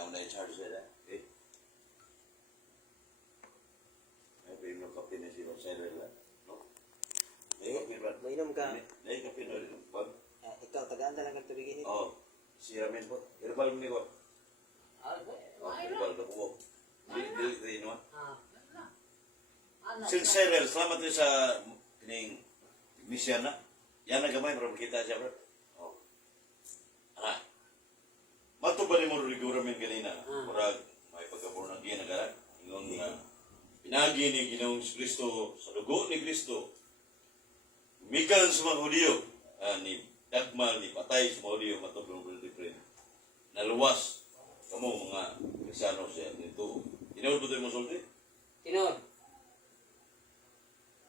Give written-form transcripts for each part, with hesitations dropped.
ikaw na in-charge sila. Okay? May premium kape na si Rosario lang. No? May kape ba? Mainom ka. May kape na rin. Pag? Ikaw, tagaan na lang ang tubig ini. Oo. Si Ramen po. Herbal mo ni ko. Herbal ka po. Dili no? Sir Cyril, salamat rin sa kining mission na. Yan na gamay, para makita siya, bro. Oh. Mato ba ni mo rigura min kanina? Para may pagkaborn ng giyan na yung pinagi ni Ginoong Kristo sa dugo ni Kristo. Mikan sa mga Hudiyo, ni Dagmal, ni Patay sa mga Hudiyo, matulong ng different. Naluwas, kamo mga Kristiano siya dito. Tinawad mo ito yung masulti? Tinod.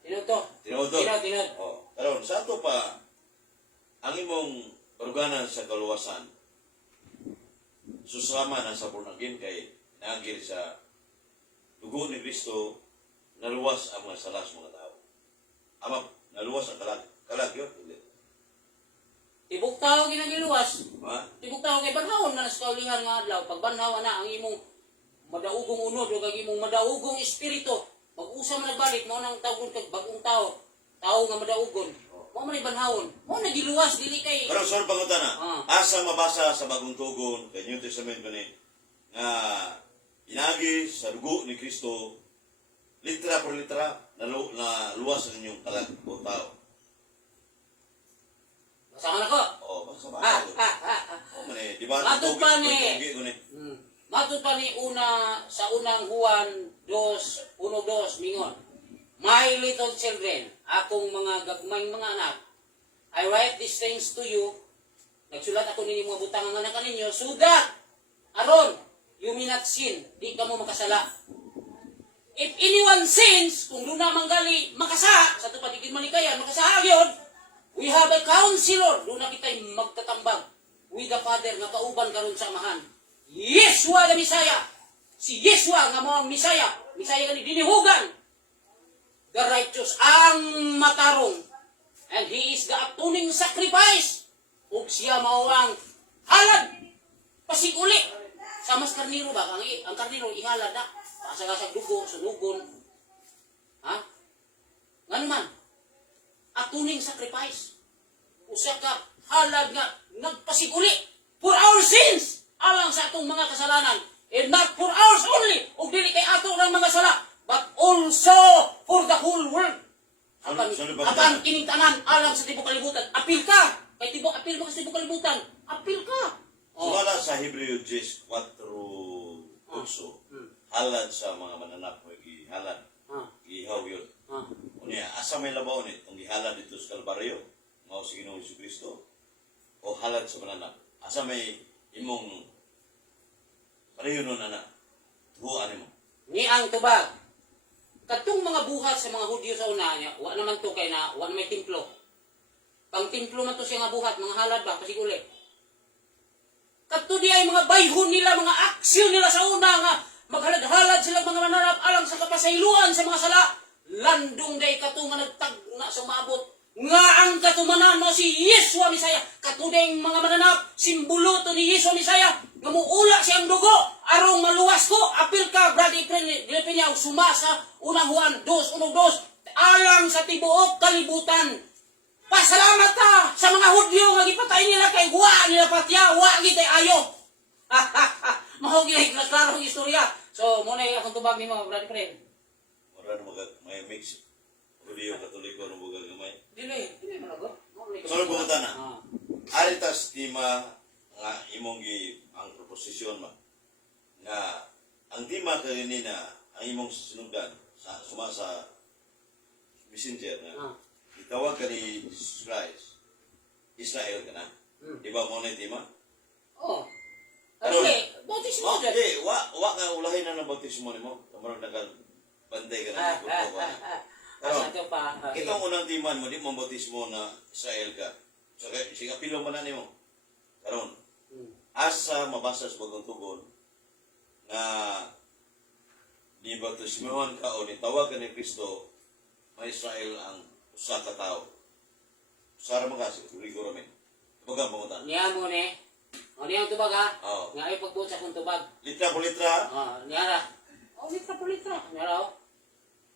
Tinod to. Tinawad to? Tinod. Oh. Karon sa ato pa, ang imong baruganan sa kaluwasan, susama na sa born-again kay nagir sa dugo ni Kristo, naluwas ang mga salas mga tao. Ama, naluwas ang kalag yun. Tibok tao ginagiluwas. Ha? Tibok tao kay banhawon na sa kaulingan nga adlaw. Pag banhaw na ang imong madaugong unod o kag imong madaugong espiritu, pag-usa man nagbalik mo nang tawgon kag bagong tao nga madaugon. Mo man ibanhawon. Mo nagiluwas dili kay. Pero sir pangutan na, asa mabasa sa bagong tugon kay New Testament gani nga inagi sa dugo ni Kristo litra por litra na luwas ang inyong kalag o tao. Basahan ako. Oh, basa. Oh, mani, di ba? Matod pa ni. Guni. Matod pa ni sa unang Juan 2:1-2 mingon. My little children, akong mga gagmayng mga anak, I write these things to you. Nagsulat ako ninyo mga butang ang anak ninyo, so that, aron, you may not sin, di ka mo makasala. If anyone sins, kung doon na manggali, makasa, sa ito patigid manikayan, makasa yun, we have a counselor, doon na kita'y magtatambag with the Father, nga kauban karon sa amahan. Yeshua the Messiah, si Yeshua nga mga Messiah gani dinihugan, the righteous, ang matarong, and He is the atoning sacrifice, ug siya mao ang halad, pasiguli, sa mas karniro ba, ang karniro ihalad na, pasagasag dugo, sunugon, ha? Nga naman, atoning sacrifice, usa ka halad nga, nagpasiguli, for our sins, alang sa atong mga kasalanan, and not for ours only, ug dili kay ato ng mga sala, but also for the whole world. Apan kining tanan alang sa tibok kalibutan. Apil ka. Kay tibok apil mo sa tibok kalibutan. Apil ka. Sumala sa Hebreo 10:4 halad sa mga mananap mo gihalad. Gihaw yun. Unya asa may labaw ni tong gihalad dito sa Kalbaryo, mao si Ginoong Jesucristo o halad sa mananap. Asa may imong pareho nun na tuhuan mo. Ni ang tubag. Katong mga buhat sa mga Hudyo sa una niya, wa naman to kay na wa may templo. Pang templo man to siya nga buhat, mga halad ba pasiguli. Kadto di ay mga bayhon nila, mga aksyon nila sa una nga maghalad-halad sila mga mananap alang sa kapasayloan sa mga sala. Landong day kato nga nagtagna sa maabot. Nga ang katumanan mo si Yeshua Misaya. Katudeng mga mananap, simbolo to ni Yeshua Misaya. Nga muula siyang dugo. Arong maluwas ko, apil ka, Brad Pilipinyaw, sumasa, unang Juan 2:1-2, alang sa tibuok kalibutan. Pasalamat ta sa mga Hudyo nga gipatay nila kay wa nila patya, wa gitay ayo. Mahugi na klaro ang istorya. So, muna yung akong tubag ni mo, Brad Pilipinyaw. Mura na may mix. Hudyo, Katoliko, ano buga gamay. Dili man ako. So, bumunta na. Aritas tima nga imong ang proposisyon ma nga ang tima kanina ang imong sinugan sa sumasa messenger nga itawag ka ni Jesus Christ Israel ka na. Di ba mo na tima? Oo. Okay, bautismo dyan. Okay, wa ka ulahin na ng bautismo ni mo. Kamarang nagabantay ka na. Itong unang timan mo, di mo bautismo na Israel ka. So, sige, pilo man na ni mo. Karon, asa mabasa sa bagong tugon na di bautismohan ka o nitawag ka ni Kristo, may Israel ang usa ka tao. Sara mga kasi, rigor amin. Bagang pangutan. Niya mo ni, O niyang tubag ha. Oh. Nga ay pagbuot sa akong tubag. Litra po litra. Niyara. Litra po litra. Niyara o.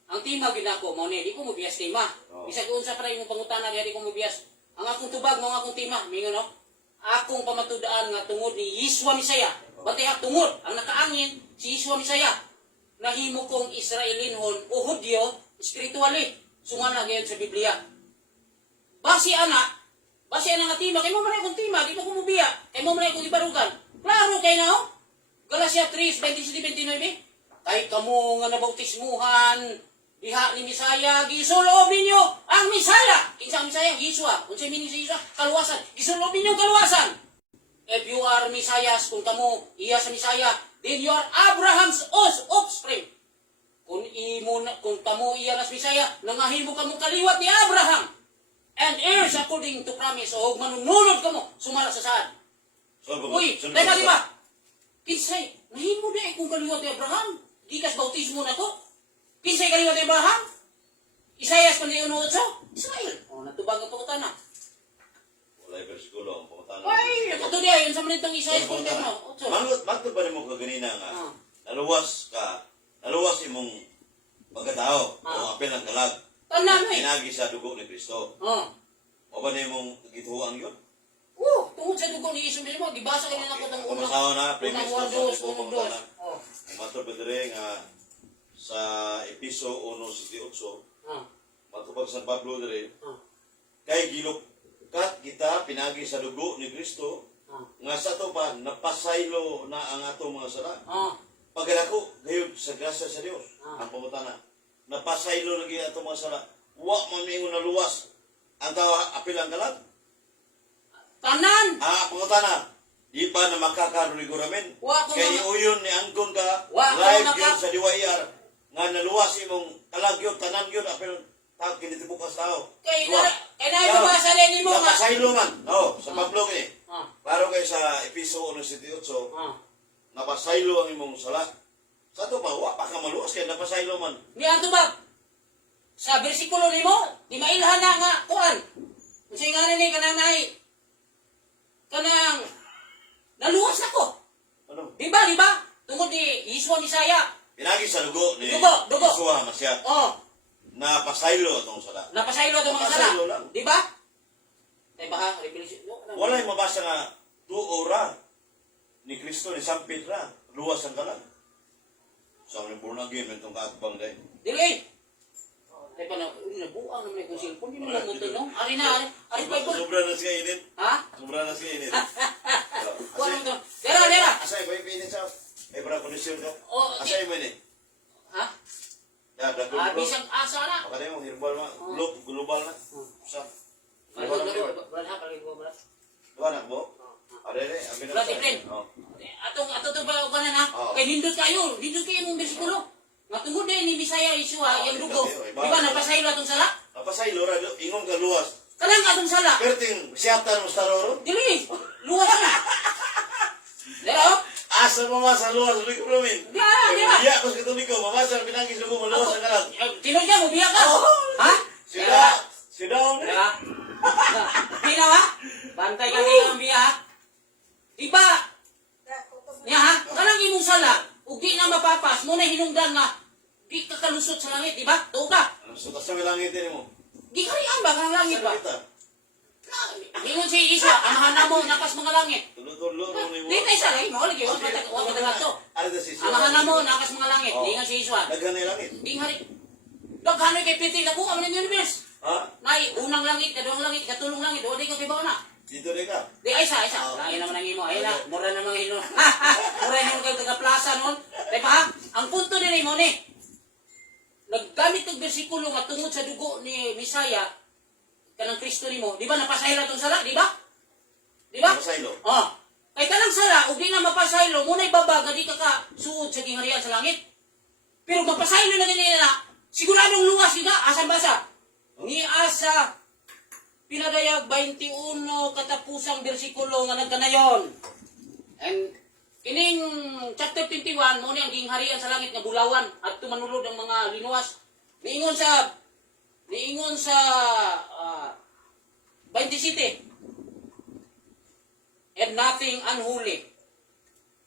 Ang tima ginako mo ni, di ko mo biyas tima. Oh. Bisag unsa pa rin yung pangutana di ko mo biyas. Ang akong tubag mo ang akong tima, mingon no. Akong pamatudaan nga tungod ni Yeshua Misaya. Bantay ha tungod ang nakaangin si Yeshua Misaya. Nahimo kong Israelinhon o Hudyo spiritually sumana gayon sa Biblia. Basi ana nga tima, kay mo man akong tima, di mo ko mubiya, kay mo man akong ibarugan. Klaro kay na, oh. Galacia 3:27-29. Kay kamo nga nabautismuhan, diha ni Misaya, gisulob ninyo ang Misaya. Kinsa ang Misaya? Yeshua. Unsay meaning sa Yeshua? Kaluwasan. Gisulob ninyo ang kaluwasan. If you are Misayas, kung kamo iya sa Misaya, then you are Abraham's offspring. Kung kamo iya nas Misaya, nangahimo kamo kaliwat ni Abraham. And heirs according to promise. O manunulod ka mo, sumala sa saan. Uy, di ba? Kinsay, nahimo na kung kaliwat ni Abraham. Di kas bautismo na to. Kinsay kaliwat ni Abraham? Isayas pa niyo so? Israel. O, natubag ang pangutan na. Wala yung versikulo ang pangutan. Ay, ito niya, yun sa manitong Isayas kung tayo mo. Mangot ba mo kaganina nga? Naluwas imong pagkatao o apel ng kalag. Tanan eh. Pinagi sa dugo ni Kristo. O ba na imong gituang yun? Tungod sa dugo ni Isu mismo, gibasa kayo na ko itong unang. Kumasawa na, pre-Kristo sa dos. pagpunta na. Matod ba dire nga sa Episo 1:18, matubag sa Pablo dire, kay gilukat kita pinagi sa dugo ni Kristo, nga sa to pa napasaylo na ang atong mga sala. Pagdako gayud sa grasya sa Dios ang pamutana. Napasaylo lagi atong mga sala. Wa man mingon na luwas ang tawa apil ang kalag. Tanan! Pamutana. Di pa na makakaruligo ramen. Kay uyon ni anggon ka live yun sa diwayar nga naluwas imong kalag yun, tanan yun apil tawag kinitibukas tao. Kay na ibabasa rin mo nga. Napasaylo man. Sa Pablo ni. Paro kay sa Episo 1:18, napasaylo ang imong sala. Sa to pa, wa pa ka maluwas kaya napasaylo man. Ni ato ba? Sa bersikulo nimo, di mailhan na nga kuan. Unsay ngalan ni kanang kanang naluwas ako. Ano? Di ba? Tungod ni Yeshua Misaya. Pinagi sa dugo ni Dugo. Yeshua Masya. Napasaylo atong sala. Napasaylo atong mga sala. Di ba? Tay ba ha? Wala yung mabasa nga tuora ni Kristo ni sampit ra. Luwas ang kalag. Sa mga born again, itong kaakbang dahil. Dili! Tay pa na, nabuang naman yung cellphone. Hindi naman muto, no? Ari pa ito. Sobra na siya init. Ha? Sobra na siya init. Kuha mo ito. Dera! Asay ba yung init sa? Ay, para kondisyon ka. Oh, Asay mo init. Ha? Bisang asa na. Makala mo, herbal na. Global na. Sa? Diba na po? Arere, ang Brad Efren. Atong ba ka na na? Kay hindot kayo mong bersikulo. Nga tungod din ni Bisaya Yeshua, yung dugo. Di ba napasaylo atong sala? Napasaylo ra, ingon ka luwas. Kanang atong sala. Perting siyatan mo sa roro? Dili, luwas na. Dero? Asa mamasa luwas, ulit ko namin. Iya ko sa katulik ko, mamasa, pinangis ko, maluwas ang kalag. Tinod niya, mubiya ka. Ha? Sida ako na. Pina ha? Bantay ka kayo ang biya ha? Diba? Nya ha? Kanang imong sala, ug di na mapapas, mo na hinungdan nga, di ka kalusot sa langit, diba? Tuo ka. Sutas sa langit din mo. Di karihan ba kanang langit ba? Ingon si Isa, amahan na mo, nakas mga langit. Tulo-tulo mo ni mo. Di tayo sa langit, mawala kayo, wag matagal to. Amahan na mo, nakas mga langit, ingon si Isa. Naghanay langit. Di hari. Daghanay kay piti ka buka man ng universe. Ha? Nay, unang langit, kaduhang langit, katulong langit, wala ka kay na. Dito rin ka. Di, isa. Lain naman ang imo. Ayun na, mura naman ang ino. Mura naman kayo taga-plaza nun. Diba ha? Ang punto din mo ni, naggamit ng bersikulo nga tungod sa dugo ni Misaya, kanang Kristo ni mo, di ba napasaylo itong sala, di ba? Di ba? Napasaylo. Kay kanang sala, ug di na mapasaylo, muna ibaba, nga di ka suod sa gingharian sa langit. Pero mapasaylo na ganyan na, siguradong luwas ka, asan basa? Ni asa, pinadayag 21 katapusang bersikulo nga nagkanayon. And kining chapter 21 mo ni ang gingharian sa langit nga bulawan at tumanulod ang mga linuwas. Niingon sa 27. and nothing unholy,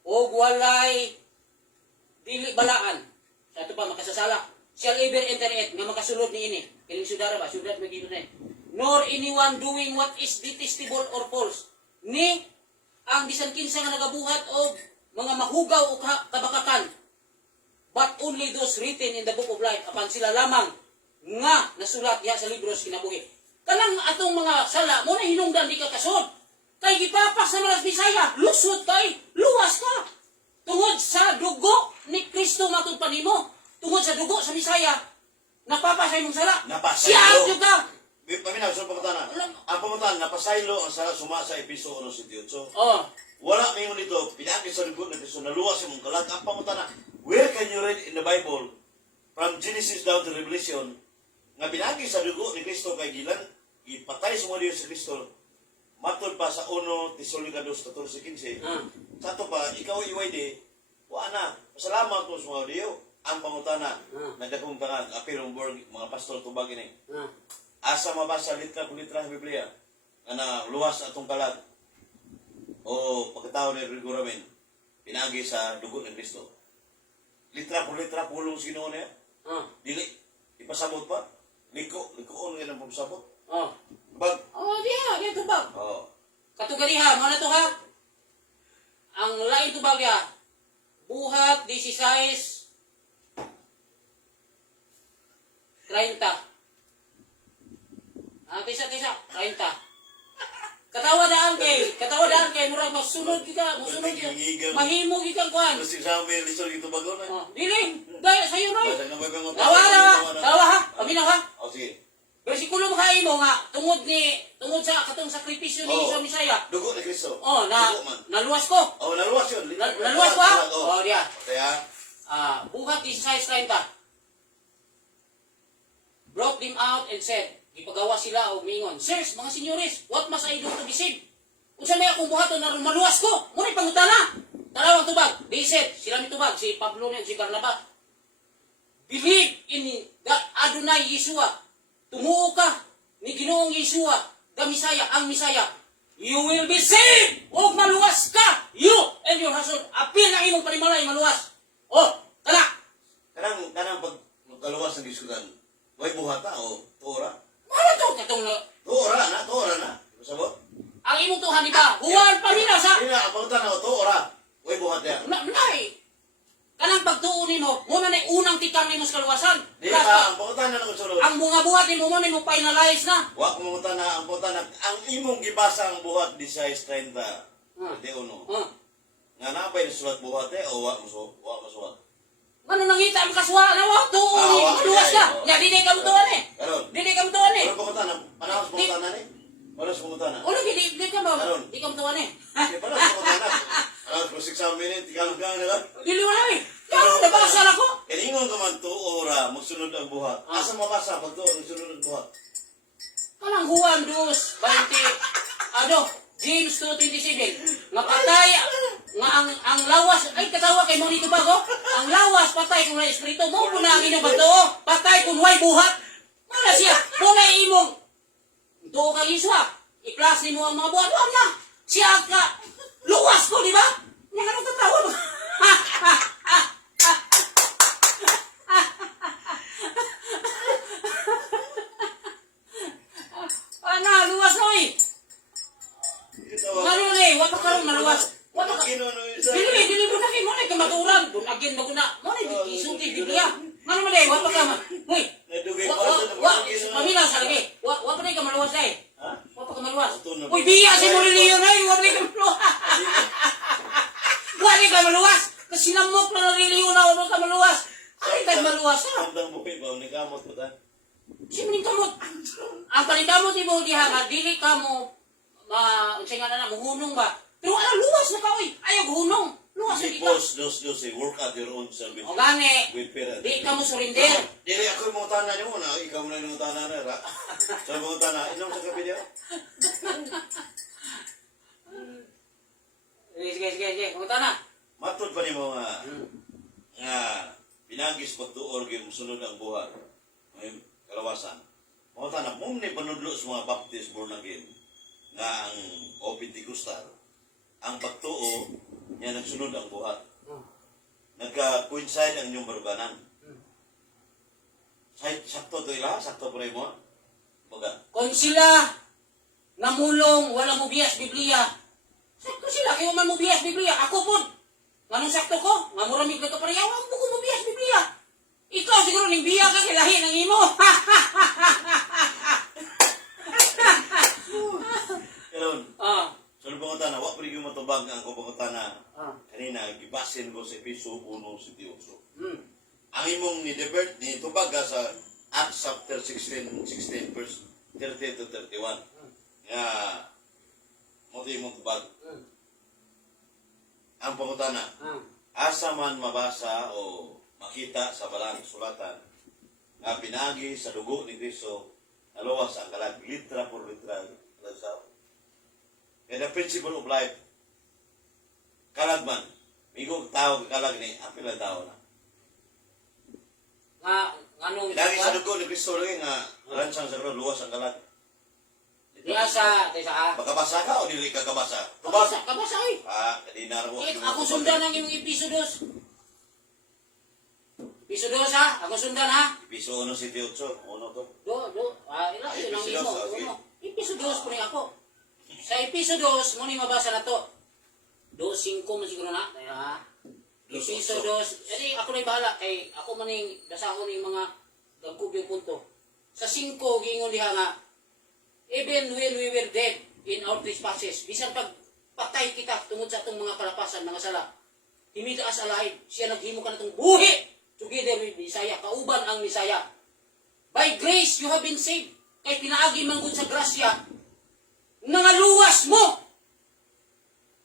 o walay dili balaan, sa ito pa makasasala, shall ever enter it, nga makasulod ni ini, kining sudara ba, sudrat magiging na nor anyone doing what is detestable or false, ni ang bisan kinsa nga nagabuhat og mga mahugaw o kabakakan, but only those written in the book of life, apan sila lamang nga nasulat diha sa libro sa kinabuhi. Kanang atong mga sala mo na hinungdan di ka kasod, kay gipapas sa mga Bisaya, lusot kay luwas ka tungod sa dugo ni Kristo matod panimo, tungod sa dugo sa Bisaya napapasay mong sala. Napasaylo. Siya jud ka. Paminaw sa pangutana. Ang pangutana, napasaylo ang sala suma sa episo 1:18. Oh, Wala mingon dito, pinagi sa dugo na Kristo, naluwas yung mong kalag. Ang pangutana, where can you read in the Bible, from Genesis down to Revelation, nga pinagi sa dugo ni Kristo kay gilan, ipatay sa mga Diyos sa Kristo, matod pa sa 1 Tessalonicanos 14:15. Sa ito pa, ikaw iway di, wala na, pasalamat mo sa mga Diyo. Ang pangutana, nagdakong tangan, apirong borg, mga pastor tubag ini. Asa mabasa litra kung litra sa Biblia, na luwas atong kalag, o pagkatao ni Riguramen, pinagi sa dugo ni Kristo. Litra kung litra, pulong sino niya, dili, ipasabot pa, likoon nga ng pagpasabot. Bag, diya tubag. oh, Katugaliha, mo na to ha. Ang lain tubag niya, buhat 16:30. Tisa, 30. Katawa daan kay murag masunod kita. Mahimo kita kuan. Gusto sa amin, lisod ito bago na. Dili, dahil sa'yo na. Basta nga may pangutan. Tawa ha, paminaw ha. O sige, Versikulo makaimo nga tungod sa katong sakripisyo ni sa Misaya. dugo ni Kristo. Oh, Dugo man. naluwas ko. Oh, naluwas yun. Naluwas ko ha. Oh, diya. Kaya, Buhat 16:30. Brought them out and said, ipagawa sila o mingon, sirs, mga senyores, what must I do to be saved? Unsa may akong buhaton na maluwas ko? Muna pangutana. Talawang tubag. They said, sila mitubag, si Pablo niya, si Barnabas. Believe in God Adonai Yeshua. Tumuo ka ni Ginoong Yeshua, the Messiah, ang Messiah. You will be saved! O maluwas ka! You and your household. Apil na imong panimalay maluwas. Oh, kana! kanang pag magkaluwas ng gisudan, may buhata o tuora? Ano to? Katong na... Tuora na. Sabot? Ang imong tuhan ni ba? Huwag pa nila sa... Hindi na, ang pangutana o tuora. May buhat yan. Nay! Kanang pagtuunin mo, muna na unang tikang ni mo sa kaluwasan. Di ka, ang pangutana na kung sunod. Ang bunga buhat ni mo muna mo finalize na. Wa kung mangutana, ang pangutana, ang imong gibasa ang buhat di size 30. Hindi uno. Nga napay na sulat buhat o wa masuhat. Ano nangita ang kaswa na wa tuunin? Maluwas ka. Ya, dili ka mutuan eh. Karon. Dili ka mutuan eh. Ano pangutana? Panahon sa pangutana ni? Wala sa pangutana. Ulo, dili ka ba? Karon. Di ka mutuan eh. Di pala sa pangutana. Plus 6 minutes, tigang nila. Dili wala eh. Kaya nabasa na ko. Kaningon ka man tuora, magsunod ang buhat. Asa mabasa pag tuora, magsunod ang buhat? Kanang Juan 2:20. James 2:27. Nga patay, nga ang lawas, ay katawa kay mo nito ba ko? Ang lawas, patay kung na espiritu. Mo po na ang inyong pagtuo. Patay kung way buhat. Mana siya? Muna imong. Tuo kang iswa. I-class ni mo ang mga buhat. Wala na. Siya ka. Luwas ko, di ba? Nga anong katawa mo? Luwas mo eh. Ano na eh, wala karon maluwas. Wala ka. Dili mo na kay mo na kamaturan. Dunagin mo na. Mo na isulti Biblia. Ano man eh, wala ka man. Hoy. Pamila sa lagi. Wala pa ka maluwas eh. Wala pa ka maluwas. Hoy, biya si Morelio na eh, wala ka maluwas. Wala ka maluwas. Kasi sinamok na Morelio na wala ka maluwas. Ay, ka maluwas ha. Ang bukid ba, nikamot ko ta? Sino ning kamot? Ang palingamot mo diha nga dili ka mo unsay nga na muhunong ba? Pero ala luwas na ka oy. Ayaw hunong. Luwas na ka. Boss, dos, work out your own salvation. O gani. With parents. Di ka mo surrender. Dili ako yung mga tanan niyo na, ikaw mo na yung tanan na, ra? Sa mga tanan, inom sa kape niya? Sige. Kung na. Matod pa ni mo nga pinagis pagtuor yung sunod ang buhat. May kalawasan. Mga tanan, mong ni panudlo sa mga baptist born again nga ang o Pentecostal ang pagtuo niya nagsunod ang buhat. Hmm. Nagka-coincide ang inyong baruganan. Hmm. Sakto to ila, sakto pre mo. Baga. Kung sila namulong, wala mo biyas Biblia. Sakto sila, kayo man mo biyas Biblia. Ako po, nganong sakto ko? Nga muramig na kaparehaw, ang buko mo biyas Biblia. Ikaw siguro ning biya ka kay lahi ng imo. Karon, Ah. so pangutan na, wa pa rin yung matubag ang pangutan na Ah. kanina, gibasin ko sa episo 1:18. Hmm. Ang imong ni tubag ka sa Acts chapter 16 verse 30 to 31. Nga, mo ito imong tubag. Hmm. Ang pangutan na, Ah. asa man mabasa o makita sa balang sulatan nga pinagi sa dugo ni Kristo naluwas ang kalag litra por litra lansaw. And the principle of life kalag man migog tao kalag ni apil ang tao na Nganong pinagi sa dugo ni Kristo lagi nga lansang sa kalag luwas ang kalag. Diya sa Makabasa ka o dili ka kabasa? Tubag. kabasa oy. Kadina ra mo. Ako sundan ang imong episodos. Episodos ha? Ako sundan ha? Episo 1:18, uno to. Ila, yun ang Episodos, imo. okay. Episodos po rin ako. Sa episodos, mo ni mabasa na to. 2:5 man siguro na. Ha? Episodos. Jadi ako na bahala kay ako maning dasahon yung mga gagkubyong punto. Sa 5 gingon diha nga even when we were dead in our trespasses, bisan pag patay kita tungod sa atong mga kalapasan, mga sala, he made us alive. Siya naghimo ka na itong buhi together with Messiah, kauban ang Messiah. By grace you have been saved. Kay pinaagi man gud sa grasya, nangaluwas mo.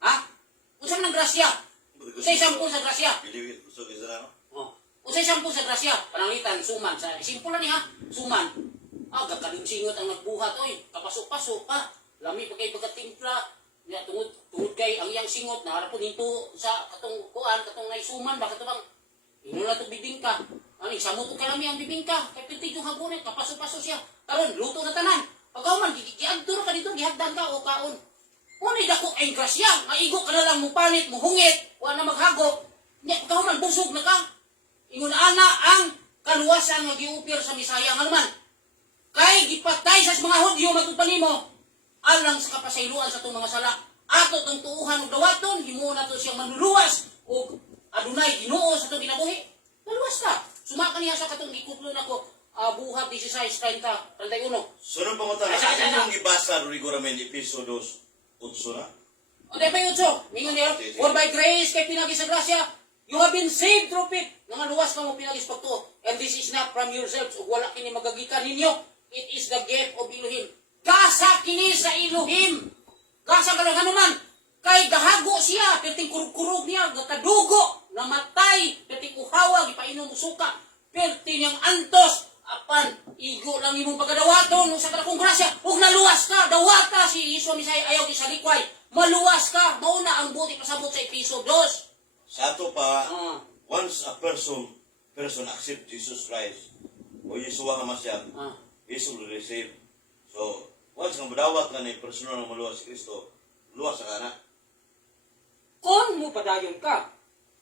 Ha? Unsa man ang grasya? Usay sampung sa grasya. Biliwit gusto kita na. Oh. Usay sampung sa grasya, pananglitan suman sa simple na niya, suman. Gagkalimsingot ang nagbuhat oy, kapasok-pasok ka. Lami pa kay pagkatimpla. Ya tungod kay ang iyang singot na harapon hinto sa katong kuan, katong naisuman ba katong ino na to bibingka. Ani samot ka lami ang bibingka, kay pintig yung habunet, kapasok-pasok siya. Karon luto na tanan. Pagaw man giadto ka dito, gihagdan ka o kaon. Unay dako ay grasya, maigo ka na lang mo panit, mo hungit, wa na maghago. Nya pagaw man busog na ka. Ingon ana ang kaluwasan nga giupir sa Misaya nga naman. Kay gipatay sa mga Hudyo matupad nimo alang sa kapasayloan sa itong mga sala. Ato itong tuuhan o dawaton, himo na ito siyang manluluwas o adunay ginoo sa itong ginabuhi. Naluwas ka. Sumaka niya sa katong ikutlo na ko, buhat 16:30-31. Sunod pangutan na, ano yung ibasa Rodrigo Ramen, episodos 8 na? O di pa yun so, mingon niya, for by grace kay pinagi sa grasya, you have been saved through faith. Nangaluwas ka mo pinagi sa pagtuo. And this is not from yourselves, o wala kini magagikan ninyo. It is the gift of Elohim. Gasa kini sa Elohim. Gasa ka lang naman. Kay gahago siya, perting kurug-kurug niya, gatadugo, namatay, perting uhawa, gipainom suka, perting niyang antos, apan, igo lang imong pagkadawaton, sa kadakong grasya, huwag naluwas ka, dawata si Iso Misay, ayaw ki sa likway, maluwas ka, mauna ang buti pasabot sa episode 2. Sa ato pa, once a person accept Jesus Christ, o Yeshua HaMashiach, Yesu will receive. So, once kang madawat ka na yung personal na maluwas si Kristo, luwas ka na. Kung mo padayon ka,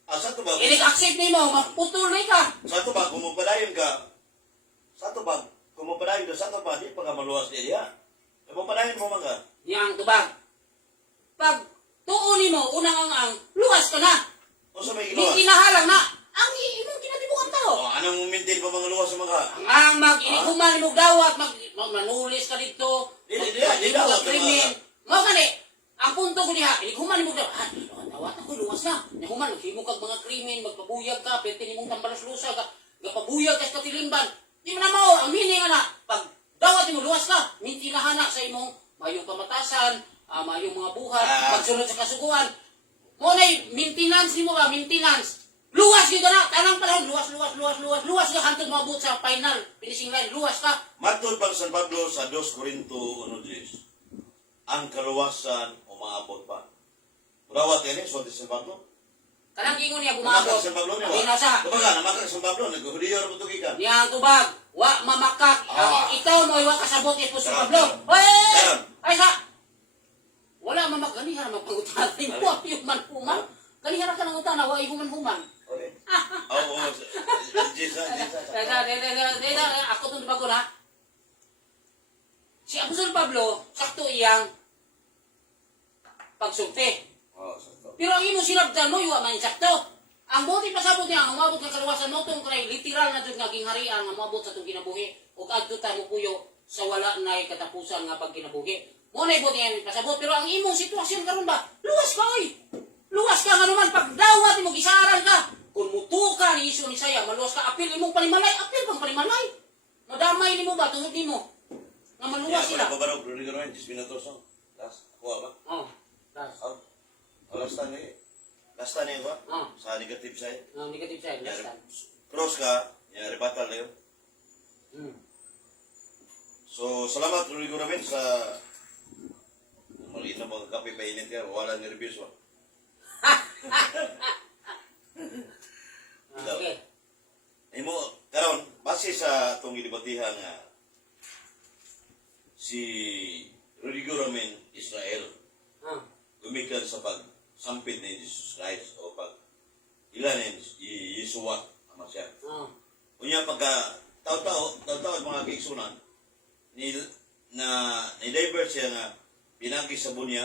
Sa ito ba? i-accept nimo, maputol na ka. Sa ito ba, kung mapadayon ka, sa ito ba, kung mapadayon ka, sa ito ba, di pa ka maluwas niya. Kung mapadayon mo mga, Niyang tubag. Pag tuon nimo, unang ang luwas ka na. o sa may Hindi iluwas. kinahalang na, ang imong kinatibukang tao. O, anong maintain pa mga luwas sa mga? Ang mag-inikuman mo dawat, manulis ka dito, Di mag dawat ka krimen. mga. Mao gani, ang punto ko diha, inikuman mo dawat, dawat ako luwas na. Nahuman, himo kag mga krimen, magpabuyag ka, pwede nimong tambalas-lusa ka, gapabuyag ka sa katilimban. Di mo na mao, ang meaning na, pag dawat mo luwas ka, mintinahan na sa imong mayong kamatasan, mayong mga buhat, pagsunod sa kasuguan. Mo na maintenance nimo ba, maintenance. Luwas gyud na, tanang panahon, luwas ka hantod maabot sa final, finishing line, luwas ka. Matod pang San Pablo sa 2 Corinto 1:10, ang kaluwasan umaabot pa. Murawat yan so San Pablo. Kanang gingon niya Namakag gumabot. San Pablo niya Ang ba? inasa. Kumbaga, namakag San Pablo, nag-Hudiyo na putugikan. Niya ang tubag, wa mamakak. Ikaw mo wa kasabot ito sa Pablo. Karon. Ay sa. Wala man maganihan magpangutan mo human-human. Ganihan ka ng utana wa human-human. Okay. Oo, Jisa. Ako itong bago na. Si Apostol Pablo, sakto iyang pagsulti. Oo, sakto. Pero ang imo sinabdan mo, iwa man sakto. Ang buti pasabot niya, ang umabot ng kaluwasan mo, itong kay literal na dyan naging harian, ang umabot sa itong kinabuhi, o adto mo puyo sa wala na katapusan nga pag kinabuhi. Muna ibot niya pasabot, pero ang imong sitwasyon karon ba, luwas ka oy! Luwas ka nga naman, pag dawat mo, gisaran ka. Kung muto ka ni Isu ni Saya, maluwas ka, apil imong panimalay, apil pang panimalay. Madamay ni mo ba, tungod ni mo. Nga maluwas sila. Ako babarog, Rodrigo Ryan, 10 minutos lang. Last, kuha ba? Oh, das. Last time eh. Last time eh ba? Oh, Sa negative side. negative side, last time. Cross ka, rebatal na yun. So, salamat Rodrigo Ryan sa maliit na mga kape pa init yan. Wala ni reviews ba? Okay. Ay mo, karon base sa itong inibatihan nga si Rodrigo Ramen Israel gumikan sa pagsampit ni Jesus Christ o pag ilan ni Yeshua ama siya. Unya pagka taw-taw mga kaigsunan ni divert siya nga pinagi sa bunya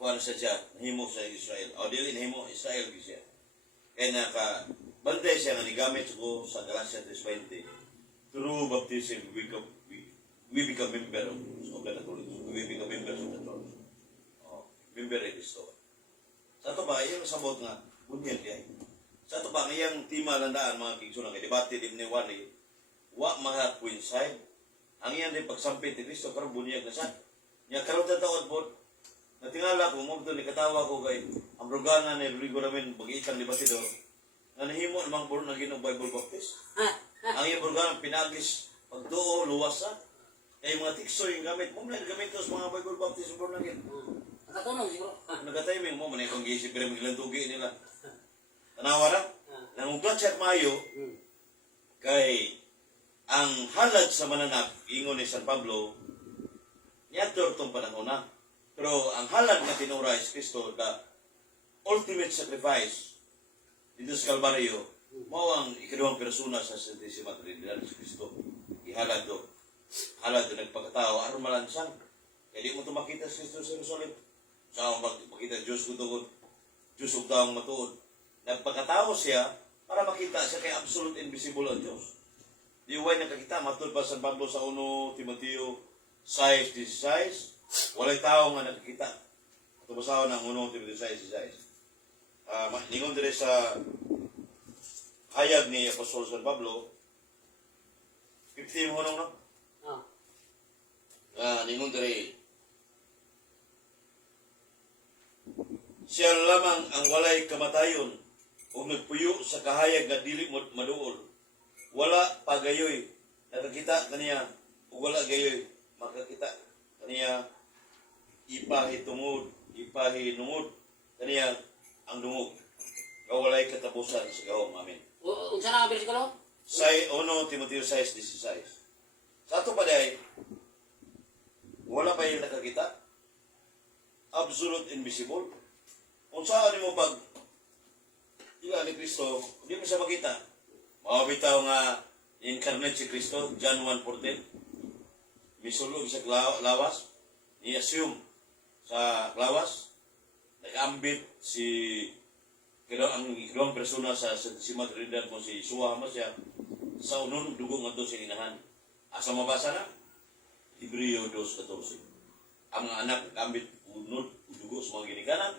kuan sa siya nahimo sa Israel o dili nahimo Israel siya kaya bantay siya nga nigamit ko sa Galatia 3:20 through baptism we become member of the Catholic we become members of the church member of Cristo sa ito ba yung sabot nga bunyan kaya sa ito ba ngayang tima landaan mga kigsunan kay debate din ni Wani wa mga coincide ang iyan din pagsampit ni Cristo karong bunyag na sa niya karong tataon po natingala ko mo ni katawa ko kay ang programa ni Rodrigo Ramen bag-itang debatidor nga nahimo namang puro na ginong Bible Baptist. Ang iyang programa pinagis pagtuo luwas sa kay mga tikso yung gamit mo man gamit sa mga Bible Baptist puro na gin. Nakatunong siguro. Nagatiming mo man ikong gisip pero maglang tugi nila. Tanawa ra nang platchat mayo kay ang halad sa mananap ingon ni San Pablo niya tong panahon na. Pero ang halad na tinura is Kristo, the ultimate sacrifice dito sa Kalbaryo, mao ang ikaduhang persona sa Santisima Trinidad si Kristo. Ihalad do. Halad do nagpakatao aron malansang. Kaya di mo ito makita si Kristo sa Jerusalem. Sa akong makita Diyos ko tungod. Diyos ug taong matuod. Nagpakatao siya para makita siya kay absolute invisible ang Diyos. Di huwag nakakita, matod pa San Pablo sa 1 Timoteo 6:16. Walay tao nga nakikita. Ito basaho ng 1 Timoteo 6:16. Ningon dire sa hayag ni Apostol San Pablo, 15 mo no? Ningon dire, siya lamang ang walay kamatayon o nagpuyo sa kahayag nga dili maduol. Wala pagayoy nakakita kaniya o wala gayoy makakita kaniya ipahi tungod, ipahi nungod, kaniya ang dungog. Kawalay katapusan sa gahom. Amen. Unsa na ang bersikulo? 1 Timoteo 6:16. Sa ato pa dahi, wala pa yung nakakita. Absolute invisible. Kung saan mo pag ila ni Kristo, hindi mo siya makita. Mawabitaw nga incarnate si Kristo, John 1:14. Misulog sa lawas, i-assume sa lawas, nag-ambit ang ikalawang persona sa Santisima Trinidad mo si Yeshua siya sa unong dugo nga to sa inahan. Asa mabasa na? Hebreo 2:14. Ang mga anak nag-ambit unod dugo sa mga ginikanan,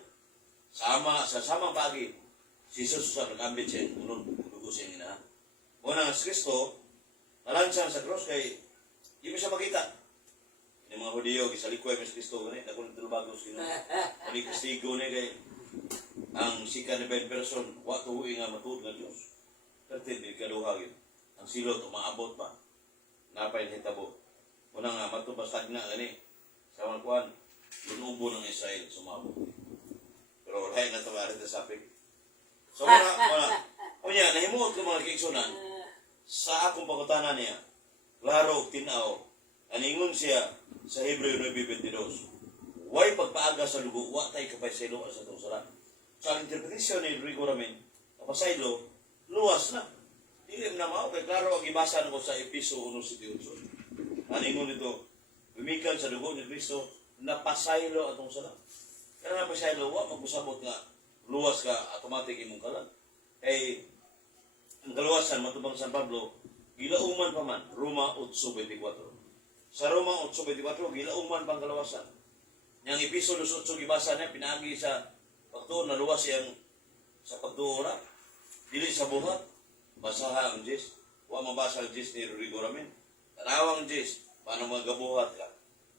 sa samang pagi, si Jesus sa nag-ambit siya unod dugo sa inahan. Una nga si Kristo, nalansang sa cross kay hindi mo siya makita. Yung mga Hudiyo, gisalikoy mo si Kristo, ganit, ako nagtulbago sa inyo. Kani kastigo na kay ang sika ni Ben person, watuwi nga matuod nga Diyos. Kertin, di kaduha yun. Ang silot, umaabot pa. Napay na hitabo. Una nga, matubasag na gani. Sa mga kuhan, lunubo ng Israel, sumabot. Pero wala na ito nga rin sapig. So, o niya, nahimuot ko mga kiksunan, sa akong pagkutanan niya, klaro, tinaw, aningon siya sa Hebreo 9:22. way pagpaaga sa dugo, wa tay kapaylo sa itong sala. Sa interpretasyon ni Rodrigo Ramin, kapasaylo, luwas na. Dili na mao, kay klaro ang ibasa na ko sa Episo 1:7. Aningon nito, lumikan sa dugo ni Kristo, napasaylo atong sala. Kaya napasaylo, wa magkusabot nga, luwas ka, automatic imong kalan. Kay, ang kaluwasan, matubang San Pablo, gilauman pa man, Roma 8:24. Sa Roma 8:24, gilauman pang kaluwasan. Yang Episo 2:8 gibasa niya, pinagi sa pagtuon na luwas yang sa pagtuon dili sa buhat. Basaha ang Diyos. Wa mabasa ang Diyos ni Rodrigo Ramin. Tanawang Diyos, paano magabuhat ka.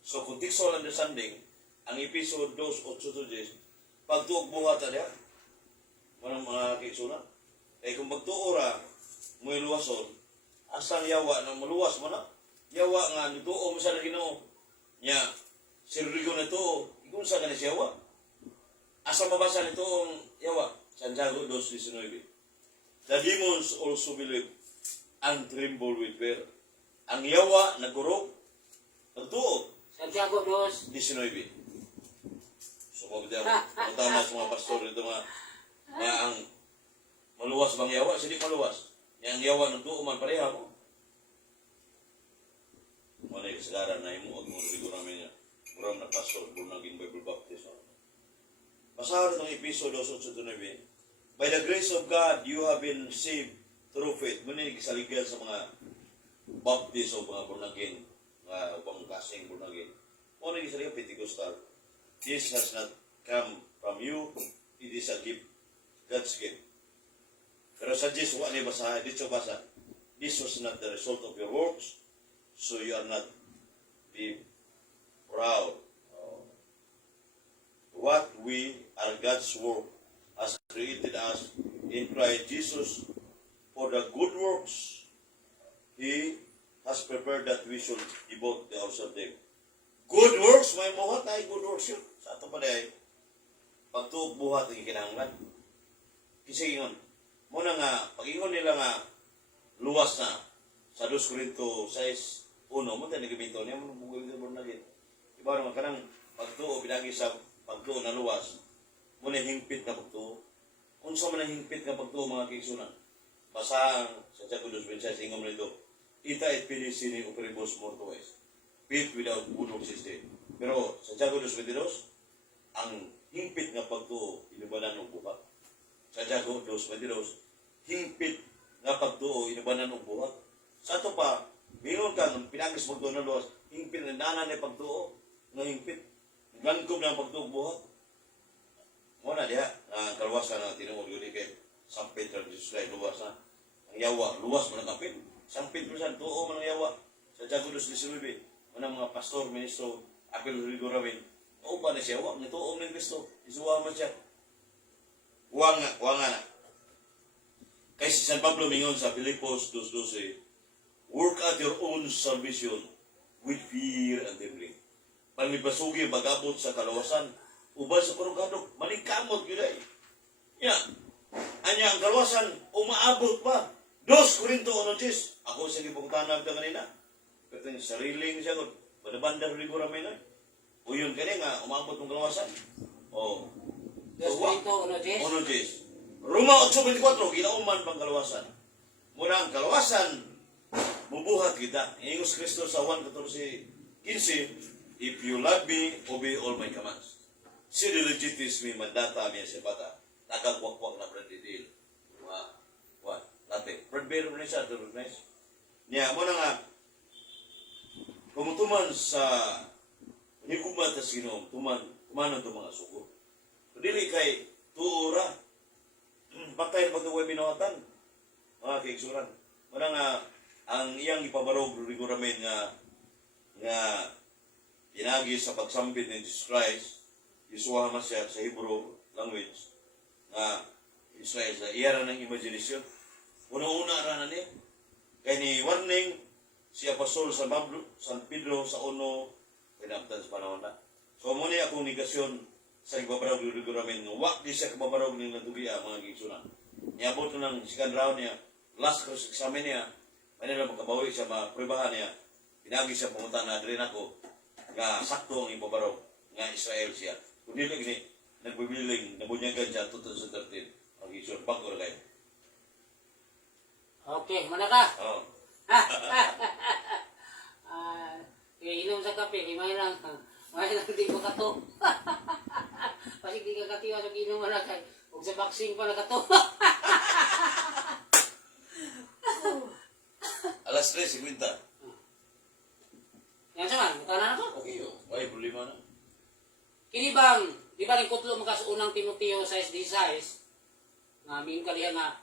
So, kung textual understanding, ang Episo 2:8 pagtuog buhat na niya, walang mga kiksunan. Eh kung magtuora, mo'y luwason, asang yawa na maluwas mo na. Yawa nga, nituo mo sa Ginoo. Nya, si Rodrigo na ito, ikon sa kanis yawa. Asa mabasa nito ang yawa? Santiago 2:19. The demons also believe and tremble with fear. Ang yawa nagurog, nagtuo. Santiago 2:19. So, tama sa mga pastor ito nga ang maluwas bang yawa? Hindi maluwas. Yang yawa nagtuo man pareha mo. Muna yung kasagaran na yung huwag mo Rodrigo Ramin niya. Murang na pastor, kung naging Bible Baptist. Basahan itong Episo 2:8. By the grace of God, you have been saved through faith. Muna yung kisaligan sa mga Baptist o mga Born-again, mga upang kasing Born-again. Muna yung kisaligan Pentecostal. This has not come from you. It is a gift. God's gift. Pero sa Diyos, wala niya basahan. Dito basa. This was not the result of your works, so you are not be proud. What we are God's work has created us in Christ Jesus for the good works He has prepared that we should devote ourselves to them. Good works, may buhat ay good works yun. Sa ito pa dahil, pagtuog buhat ang kinahanglan. Kasi yun, muna nga, pag-ingon nila nga, luwas na, sa 2 Corinto 6:1, mo tayo nagabito niya, mo bugay ka born again. Iba naman ka ng pagtuo, pinagi sa pagtuo na luwas, muna hingpit na pagtuo. Kung sa mga hingpit na pagtuo, mga kaisunan, basahang sa Santiago 2:26, ingom nito, ita et pinisini operibus mortuis. Faith without good works is dead. Pero sa Santiago 2:22, ang hingpit na pagtuo, inubanan ng buhat. Sa Santiago 2:22, hingpit na pagtuo, inubanan ng buhat. Sa ito pa, mayroon kang pinagis pagtuo ng luwas, hingpit na nanan na pagtuo, ng hingpit. Gangkob na pagtuo buhat. Muna diha, kaluwasan na tinumog yun kay St. Peter Jesus Christ, luwas na. Ang yawa, luwas mo na kapit. St. Peter San, tuo mo ng yawa. Sa Santiago 2:19, manang mga pastor, ministro, Apel Rodrigo Ramin, o ba na siya, wag, nituong ng Kristo, isuwa man siya. Huwag nga na. Kaya si San Pablo mingon sa Filipos 2:12, work at your own salvation with fear and trembling. Panlibasugi, bagabot sa kalawasan, uban sa karugado, maligkamot yun ay. Anya, ang kalawasan, umaabot pa. 2 Corinto 1:10. Ako sa gipungtanan ito kanina. Pero yung sariling siya, badabanda Rodrigo Ramin ay. O yun kanya nga, umabot ng kalawasan. O. 2 Corinto 1:10. Roma 8:24, ginauman pang kalawasan. Muna ang kalawasan, mubuhat kita. Ingos Kristo sa 1:14-15, if you love me, obey all my commands. Si diligitis mi mandata miya sa bata. Nagagwakwak na pradidil. What? Latte. Pradbero na siya, nice. Niya, muna nga, kumutuman sa nikumat sa Ginoo, tumanan ito mga suko. Dili kay tuura, patay na pagkaway binawatan, mga kaigsuran. Muna nga, ang iyang ipabarog, Rodrigo Ramin nga pinagi sa pagsampit ni Jesus Christ, isuha man siya sa Hebrew language, nga Israel sa iyara ng imagination. Una-una na niya. Kaya ni warning, si Apostol San Pedro sa uno, pinamtan sa panahon na. So, muna akong negasyon sa ibabarog ni Rodrigo Ramin, wak di siya kababarog ng natubiya, mga gigsunan. Niabot na ng second round niya, last cross examen niya, manila magkabawi siya, mapribahan niya, pinagi siya pumunta na adrin ako, nga sakto ang ibabarog. nga Israel siya. Kung dili gini nagbibiling nabunyagan siya 2013 ang isyon bago ra kayo. Okay, mana ka? Oh. Inom sa kape, may lang di ko kato. Pasig di ka katiwa sa inom na kay ug sa boxing pa nakato. Alas 3:50. Yan sa man, mukha na ako. Okay yo. Ay problema na. Kini bang, di ba rin kutlo mo ka sa unang Timoteo 6:16 nga amin kaliya nga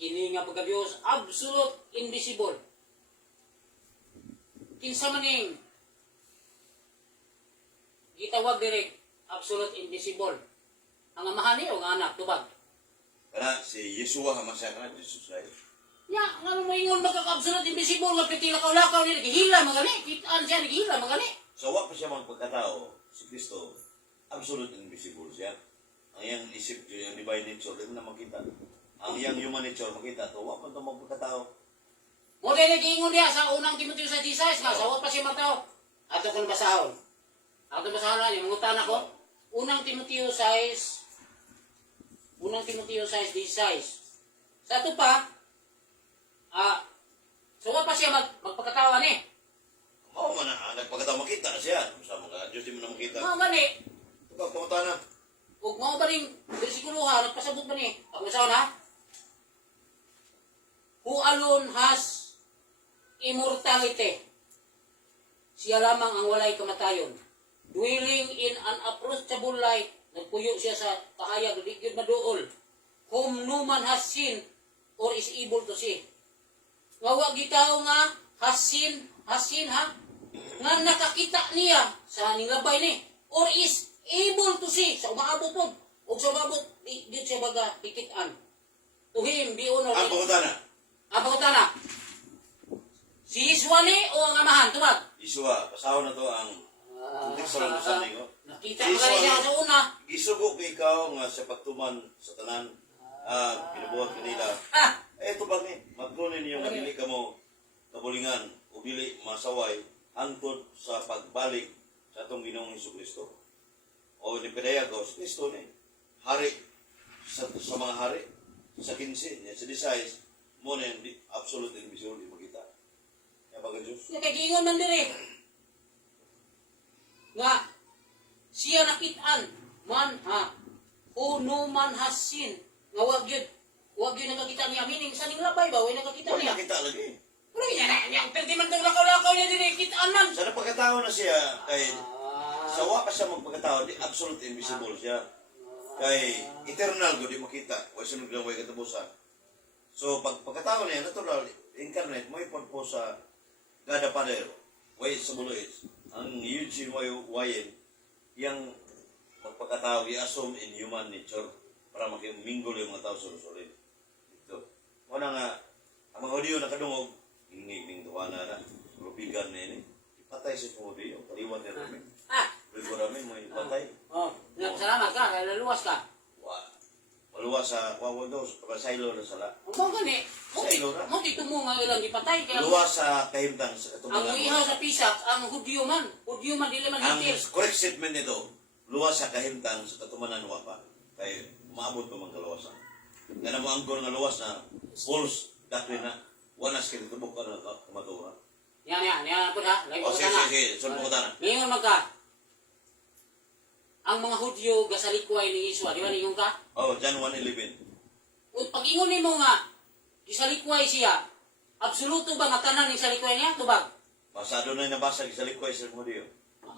kini nga pagka-Dios absolute invisible. Kinsa maning gitawag direk absolute invisible. Ang amahan niyo nga anak tubag. Kana si Yeshua hamasya kana Jesus ay. Ya, nga mo ingon magka-absolute invisible nga piti lakaw-lakaw ni gihila magani, kitaan siya gihila magani. So wa pa siya mang pagkatao si Kristo absolute invisible siya. Ang iyang isip yung divine nature di mo na makita. Ang iyang human nature makita to wa man to magpagkatao. Mo dili giingon diha sa unang Timoteo 6:16 nga sa wa pa siya mataw. Ato kon basahon. Ato basahon na ni mangutan ako. Unang Timoteo 6 6:16. Sa ato pa so wa pa siya magpagkatawa ni. Mao man na nagpagkatao makita na siya. Sa mga Diyos di mo na makita. Mao gani. Ito pangutana. Ug mao ba ring bersikulo ha nagpasabot ba ni? Ang basahon ha. Who alone has immortality. Siya lamang ang walay kamatayon. Dwelling in unapproachable light, nagpuyo siya sa kahayag, di gyud maduol. Whom no man has seen or is able to see. Nga wa gitaw nga has seen ha? Nga nakakita niya sa nilabay ni or is able to see sa umaabot po. O sa umaabot, di siya baga tikitan. To him, be honor. Ang pangutana. Ang pangutana. Si Yeshua ni o ang amahan? Tubag? Yeshua, pasahon na to ang konteksto ng Sunday ko. Nakita mo ka niya sa una. Gisugo ko ikaw nga sa pagtuman sa tanan. Pinubuhat kanila. Ito ba ni? Magkunin niyo nga dili ka mo kabulingan o dili masaway angtod sa pagbalik sa atong Ginoong Hesukristo. O ni Pedaya ko, si Kristo ni hari sa mga hari sa 15, sa 16 mo na yung absolute invisible di makita. Kaya baga Diyos. Nakagiingon man diri. Nga siya nakitaan man ha. O no man has seen. Nga wag yun nakakita niya. Meaning sa ning labay ba? Way nakakita Wala niya. nakita lagi. Wala niya na. Yang perdi man itong lakaw-lakaw niya diri. Kitaan man. Sa napagkatao na siya, kay sawa pa siya magpagkatao, di absolute invisible siya. Kay eternal go di makita. Way sunod lang way katapusan. So pagkatao niya, natural, incarnate, may po sa God the Father, way sa bulois. Ang Eugene Wayen, yung magpagkatao, i-assume in human nature para makiminggol yung mga tao sa lusurin. Ito. Wala nga, ang mga Hudyo nakadungog, hingig-ning tuwana na, rubigan na yun. Ipatay sa mga Hudyo, kaliwan na namin. Rigo namin mo ipatay. Oh, salamat ka. Kaya laluwas ka. Maluwas sa wawados, pasaylo na sala. Ang gani. Saylo na. Mo dito mo nga ilang ipatay. Kaya Luwas sa kahimtang sa ang katubangan. ihaw sa pisak, ang Hudyo man. Hudyo man, dili man Ang hitil. correct statement nito, luwas sa kahimtang sa katumanan wa pa. Kaya maabot pa mga kaluwasan. Kaya mo ang nga luwas na false doctrine na wanas kaya tubok ka na kamatuha. Yan po ha. Lain O po sige, na. sige, sunod mo na. Ngayon magka. Ang mga Hudyo gasalikway ni Yeshua, di ba ningon ka? Oh, John 1:11. Pag ingon nimo nga gisalikway siya, absoluto ba nga tanan ni salikway niya? Tubag. Pasado na nabasa sa likway sa mga Diyo.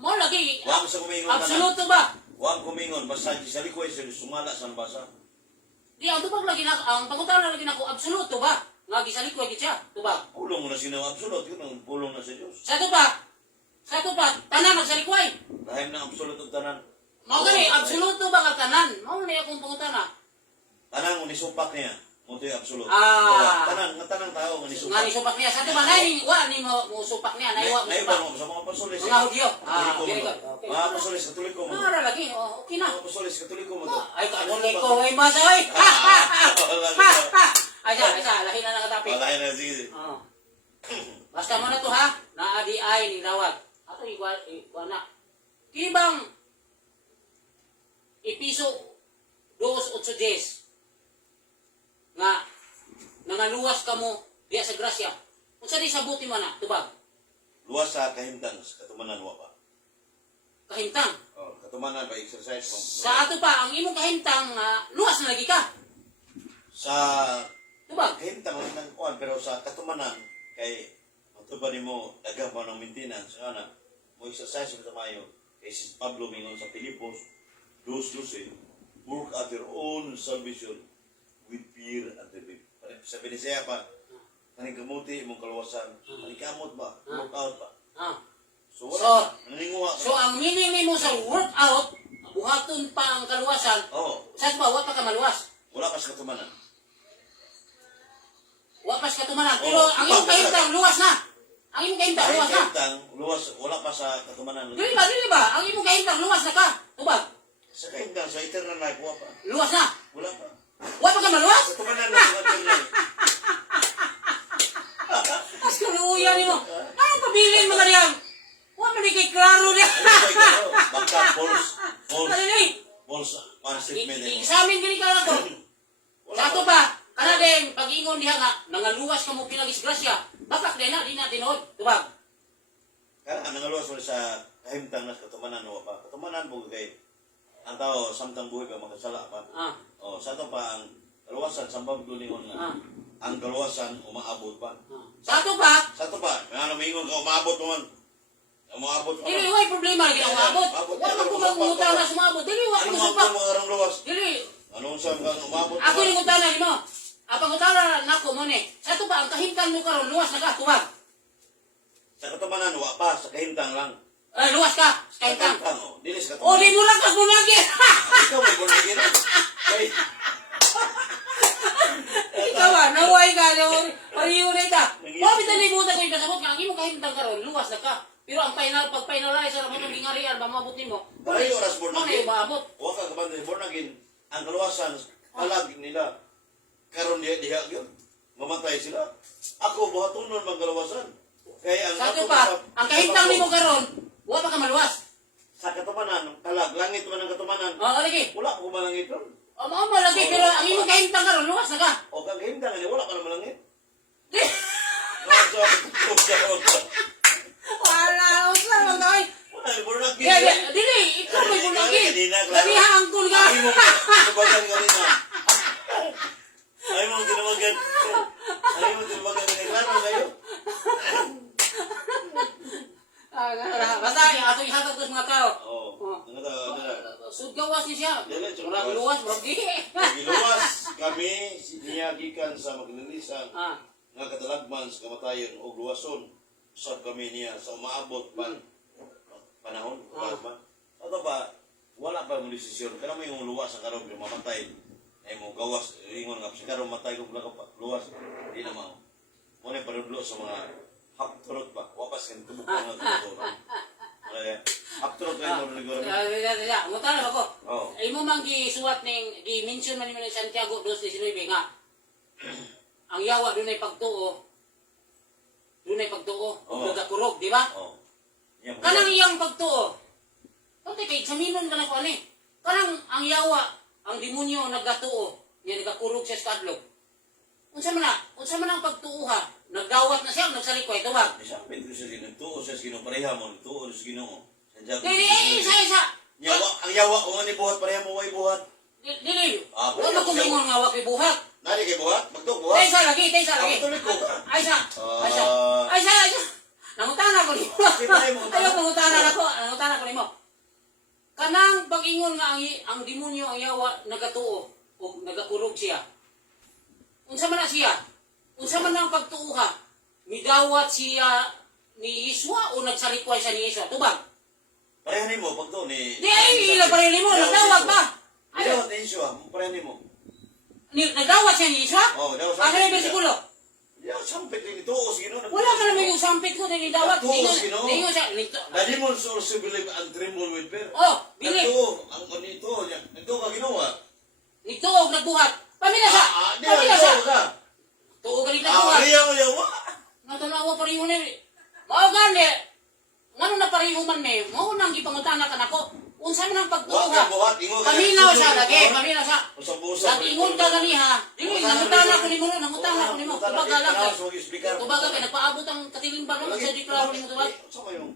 Mo lagi. Wag sa kumingon tanan. Absoluto ba? Huwag kumingon, basta sa likway sa sumala sa nabasa. Di ang tubag lagi na ang pangutana lagi nako absoluto ba? Nga gisalikway gid siya. Tubag. Pulong mo na sinaw absolute, yun ang pulong na sa Diyos. Sa tupa, tanan magsalikway. Dahil na absolute ang tanan. Mao gani absoluto ba nga tanan? Mao ni akong pangutana. Tanang unisupak niya, mo ito yung absolute. Ah. Tanang tao Nga unisupak. ni supak niya sa tupa nay wa ni mo supak niya, nay wa mo Naiba supak. mo sa mga pasolis. Mga Hudyo. Katoliko Very mo. good. Okay. Mga pasolis, katoliko mo. Mara lagi. Okay na. Mga pasolis, katoliko mo to. Ay, kanuloy ko, ay masoy! Ay, lahi na nakatapik. Wala na, sige. Oo. Basta mo na to ha, naadi ay ni rawag. Ato, igual na. kibang Episo 2:8 nga nangaluwas kamo diya sa grasya. Unsa di sabuti man na tubag? Luwas sa kahimtang sa katumanan wa pa. Kahimtang. Oh, katumanan ba exercise mo? Sa ato pa ang imong kahimtang luwas na lagi ka. Sa Tubag. kahimtang lang ng kuan pero sa katumanan kay matubad nimo daghang pa ng maintenance ana mo exercise mo sa mayo kay si Pablo mingon sa Pilipos 2:12 work at your own salvation with fear and trembling. Sabi ni siya pa kaning kamuti imong kaluwasan kaning kamot ba work out ba Ah. so So, wala naninguha ka. So ang meaning nimo sa workout, buhaton pa ang kaluwasan. Oo, Sa ba wa pa ka maluwas? wala ka sa katumanan. Wa pa sa katumanan. Pero Oo, ang imong pa- kahimtang luwas na. Ang imong kahimtang Kahit luwas na. kahimtang, luwas, wala pa sa katumanan. Dili ba? Ang imong kahimtang luwas na ka. Tubag. Sa kahimtang, sa eternal life, wala pa. Luwas na. Wala pa. Wa pa ka maluwas? Katumanan na sa katumanan. As kaluuyan nimo. Ano pabilin mo kaniyang? Wa man di kay klaro niya. Baka false, Dili. false statement. Examine gini ka na to. Sa ato pa, kana din pag-ingon diha nga nangaluwas ka mo pinagis grasya. Bakak din na di na tinuod. Tubag. Kaya nangaluwas mo sa kahimtang na sa katumanan, wala pa. Katumanan po kay ang tao, samtang buhay ka makasala pa. Ah. O, sa ito pa, ang kaluwasan, sambang dulingon nga. Ah. Ang kaluwasan, umaabot pa. Sa ato pa, Sa ito pa, may ano, maingon ka, umaabot naman. Umaabot pa. dili way problema lagi ang umabot. Abot. Wa man ko mangutana sa umabot. Dili wa Ano ko mga supak. mga arang luwas? Dili. Anong saan ka umabot? Ako ni ngutana nimo. Apang ngutana nako mo ni. Sa ato pa ang kahimtang mo karon luwas na ka tubag. Sa katumanan, wa pa, sa kahimtang lang. Luwas ka. Sa kahimtang. oh. Dili sa O katumanan. di mo lang kas mo lagi. Ikaw may bunagin. Ay, Ikaw naway ka pariyo na ita. Wa bitan ni buta ko ipasabot nga ang imo kahimtang karon luwas na ka. Pero ang pag finalize sa mo tong gingarian ba mabot nimo. Palayo oras born Mo na again. maabot. Wa ka kabantay born again. Ang kaluwasan, palag nila. Karon diha gyud. Mamatay sila. Ako buhatonon mang kaluwasan. Kaya ang Sa ato ako pa, sa- ang kahimtang nimo karon wa pa ka maluwas. sa katumanan, talag, langit man ang katumanan. O lagi. Wala ko malangit ron. O mao ba lagi pero ang imo kahimtang karon luwas na ka. O kang himdang ni wala ka na malangit. Wala Wala usa man kay. born again. Kaya dili ikaw may bulagi. Labi hangkol ka. Ay mo tinawagan kanina. Ay mo tinawagan. Ay mo tinawagan kanina. Klaro kayo. Basta ato ihatag ko sa mga tao. Oo. Ano ta? Sud gawas ni siya. Dili, sud Murag gawas. luwas, murag di. Giluwas kami niya gikan sa maglilisan Ah, nga katalagman sa kamatayon o luwason. Usab kami niya sa umaabot panahon. Ba? Ato ba wala pa mo desisyon kana mo yung luwas sa karon kay mamatay. Ay mo gawas ingon nga sa karon matay ko luwas. Di na mao. Mo na parudlo sa mga hapturot ba. Wapas kan tubok na tubok. Ay hapturot kay mo liguro. Mutan na ako. Oh. Imo man gisuwat ning gi-mention man ni Santiago 2:19 nga. Ang yawa dunay pagtuo. Dunay pagtuo, Oo. nagakurog, di ba? Oh. Yan po. Kanang iyang pagtuo. Pati kay examinon ka na ko ani. Kanang ang yawa, ang demonyo nagatuo, niya nagakurog siya sa kadlok. Unsa man ang pagtuo ha? Nagdawat na siya, nagsalikoy, tubag. Isapit ko sa Ginoo, tuo sa Ginoo pareha mo, tuo sa Ginoo. Sanjag. Dili, isa. Yawa, ang yawa ko nga ni buhat pareha mo way buhat. Dili. Ah, Wala ko mingon nga wa kay buhat. Nari kay buhat, magtuk buhat. Tay sa lagi. Ako tuloy ko. Aysa. Nangutana ko nimo. Siyempre mo. Ayaw nangutana ko nimo. Kanang pag-ingon nga ang demonyo ang yawa nagatuo o nagakurog siya. Unsa man na siya? Unsa man ang pagtuuha? Midawat siya ni Iswa o nagsalikway siya ni Iswa? Tubag. Pareha nimo pagtuo ni. Di ay ila pa rin mo, nagdawat ba? Ayaw ni Iswa, pareha nimo. Nagdawat siya ni Iswa? Oh, daw Ano yung bersikulo? Ya, sampit ni tuo sa Ginoo. Wala ka naman yung sampit ko na nidawat. Tuo sa Ginoo. Ningo siya. The demons also believe and tremble with fear. Oh, bili. Tuo, ang nito, nito ka ginawa. Nituog nagbuhat. Pamila sa. Di Pamila sa. ka. Tuog galing nagbuhat. Ayaw yawa. Natanawa pa rin yun eh. Mao gani. ngano na pareho man me, mao nang gipangutana ka nako. Unsa man ang Wa pagtuo ka ha? buhat, ingon ka. Paminaw sa lagi, paminaw sa. Usap-usap. Nag-ingon ka ganiha. Dili nangutana ko nimo, nangutana ko nimo. Tubaga lang kay. Tubaga kay nagpaabot ang katiling ba sa di klaro nimo tubag.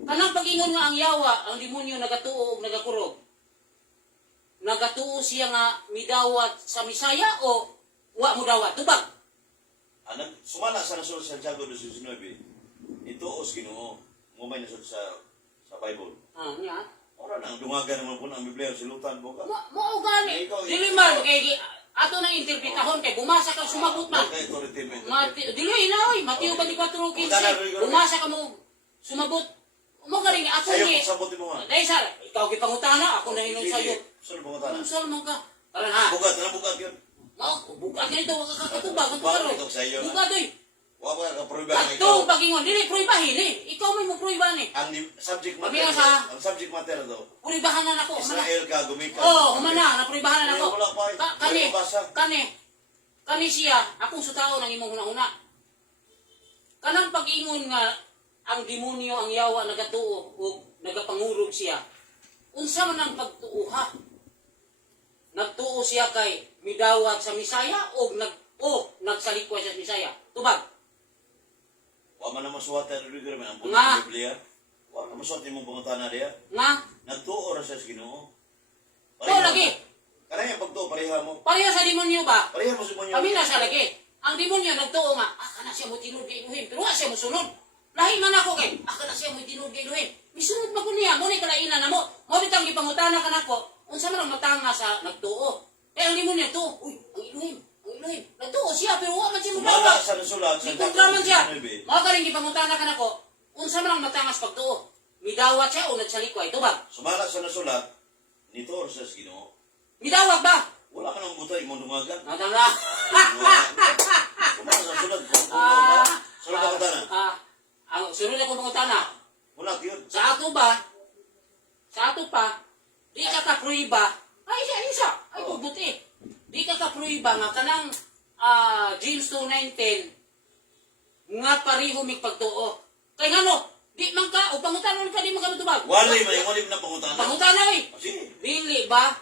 Kanang pag-ingon nga ang yawa, ang demonyo nagatuo ug nagakurog. Nagatuo siya nga midawat sa Misaya o wa mo dawat tubag. Anak, sumala sa nasod sa Santiago 2:19. Ituos Ginoo. Ngumay nasod sa Bible. Nya. Ora nang dungagan naman po ang Biblia silutan po ka. Mao gani. Dili man kay ato nang interpretahon kay bumasa ka sumagot man. Okay, authoritative. Dili na oy, Mateo 24:15. Bumasa ka mo sumabot. Mo galing ako Sayo ni. pasabot mo nga. Dai sir, ikaw gipangutana ako na hinon sayo. Saan mo nga Unsa man ka? Karon ha. Bugat na bugat yun. Mao buka ganito wa ka katubag ang Bakit karo. ito sa iyo? Buka doy. Wa ba ka proba nga Atong ikaw? pagingon dili pruibahin ni. Ikaw may mo pruiba ni. Subject matter. Pamilya sa- Ang subject matter daw. Pruibahanan ako. Mana. Israel ka gumikan. Oh, humana na pruibahanan ako. Wala pa. Kani. Wala basa. Kani siya, akong sutao nang imong hunahuna. Kanang pag-ingon nga ang demonyo ang yawa nagatuo o nagapangurog siya. Unsa man ang pagtuuha? Nagtuo siya kay midawat sa Misaya o nagsalikwa siya sa Misaya. Tubag. Wa man na masuwatan rin rin ang Nga. Biblia. Wa na masuwatan mong pangutana diya. Nga, Nagtuo ra sa Ginoo. to lagi. Kanang yung pagtuo pareha mo. Pareha sa demonyo ba? Pareha mo sa mga. Pamina sa lagi. Ang demonyo nagtuo nga, kana siya mo tinod kay Elohim, pero wa siya mo sunod. Lahi man ako kay, kana siya mo tinod kay Elohim. Misunod man ko niya, mo ni kalainan na mo. Mo bitang gipangutana ka nako, unsa man ang matanga sa nagtuo. Kaya ang demonyo to, uy, ang Elohim. Nagtuo siya pero wa man siya Sumala mudawat. sa nasulat sa Di kontraman siya. 19. Mao ka rin gipangutana ka nako, unsa man ang matangas pagtuo. Midawat siya o nagsalikway, to ba? Sumala sa nasulat nito or sa Ginoo. Midawat ba? Wala ka nang butay mo dumagan. Natanga. Sumala sa nasulat kung ba? Sunod ka kutana. Ang sunod ako pangutana. Wala yun. Sa ato pa, di ka ka-pruiba, ay isa, ay Oh. buti. Di ka ka-pruiba nga kanang James 2:19 nga pareho mig pagtuo. Kay ngano, di man ka o pangutanon ka di man ka matubag. Walay may walay na pangutana. Pangutana oy. Sige. Dili ba?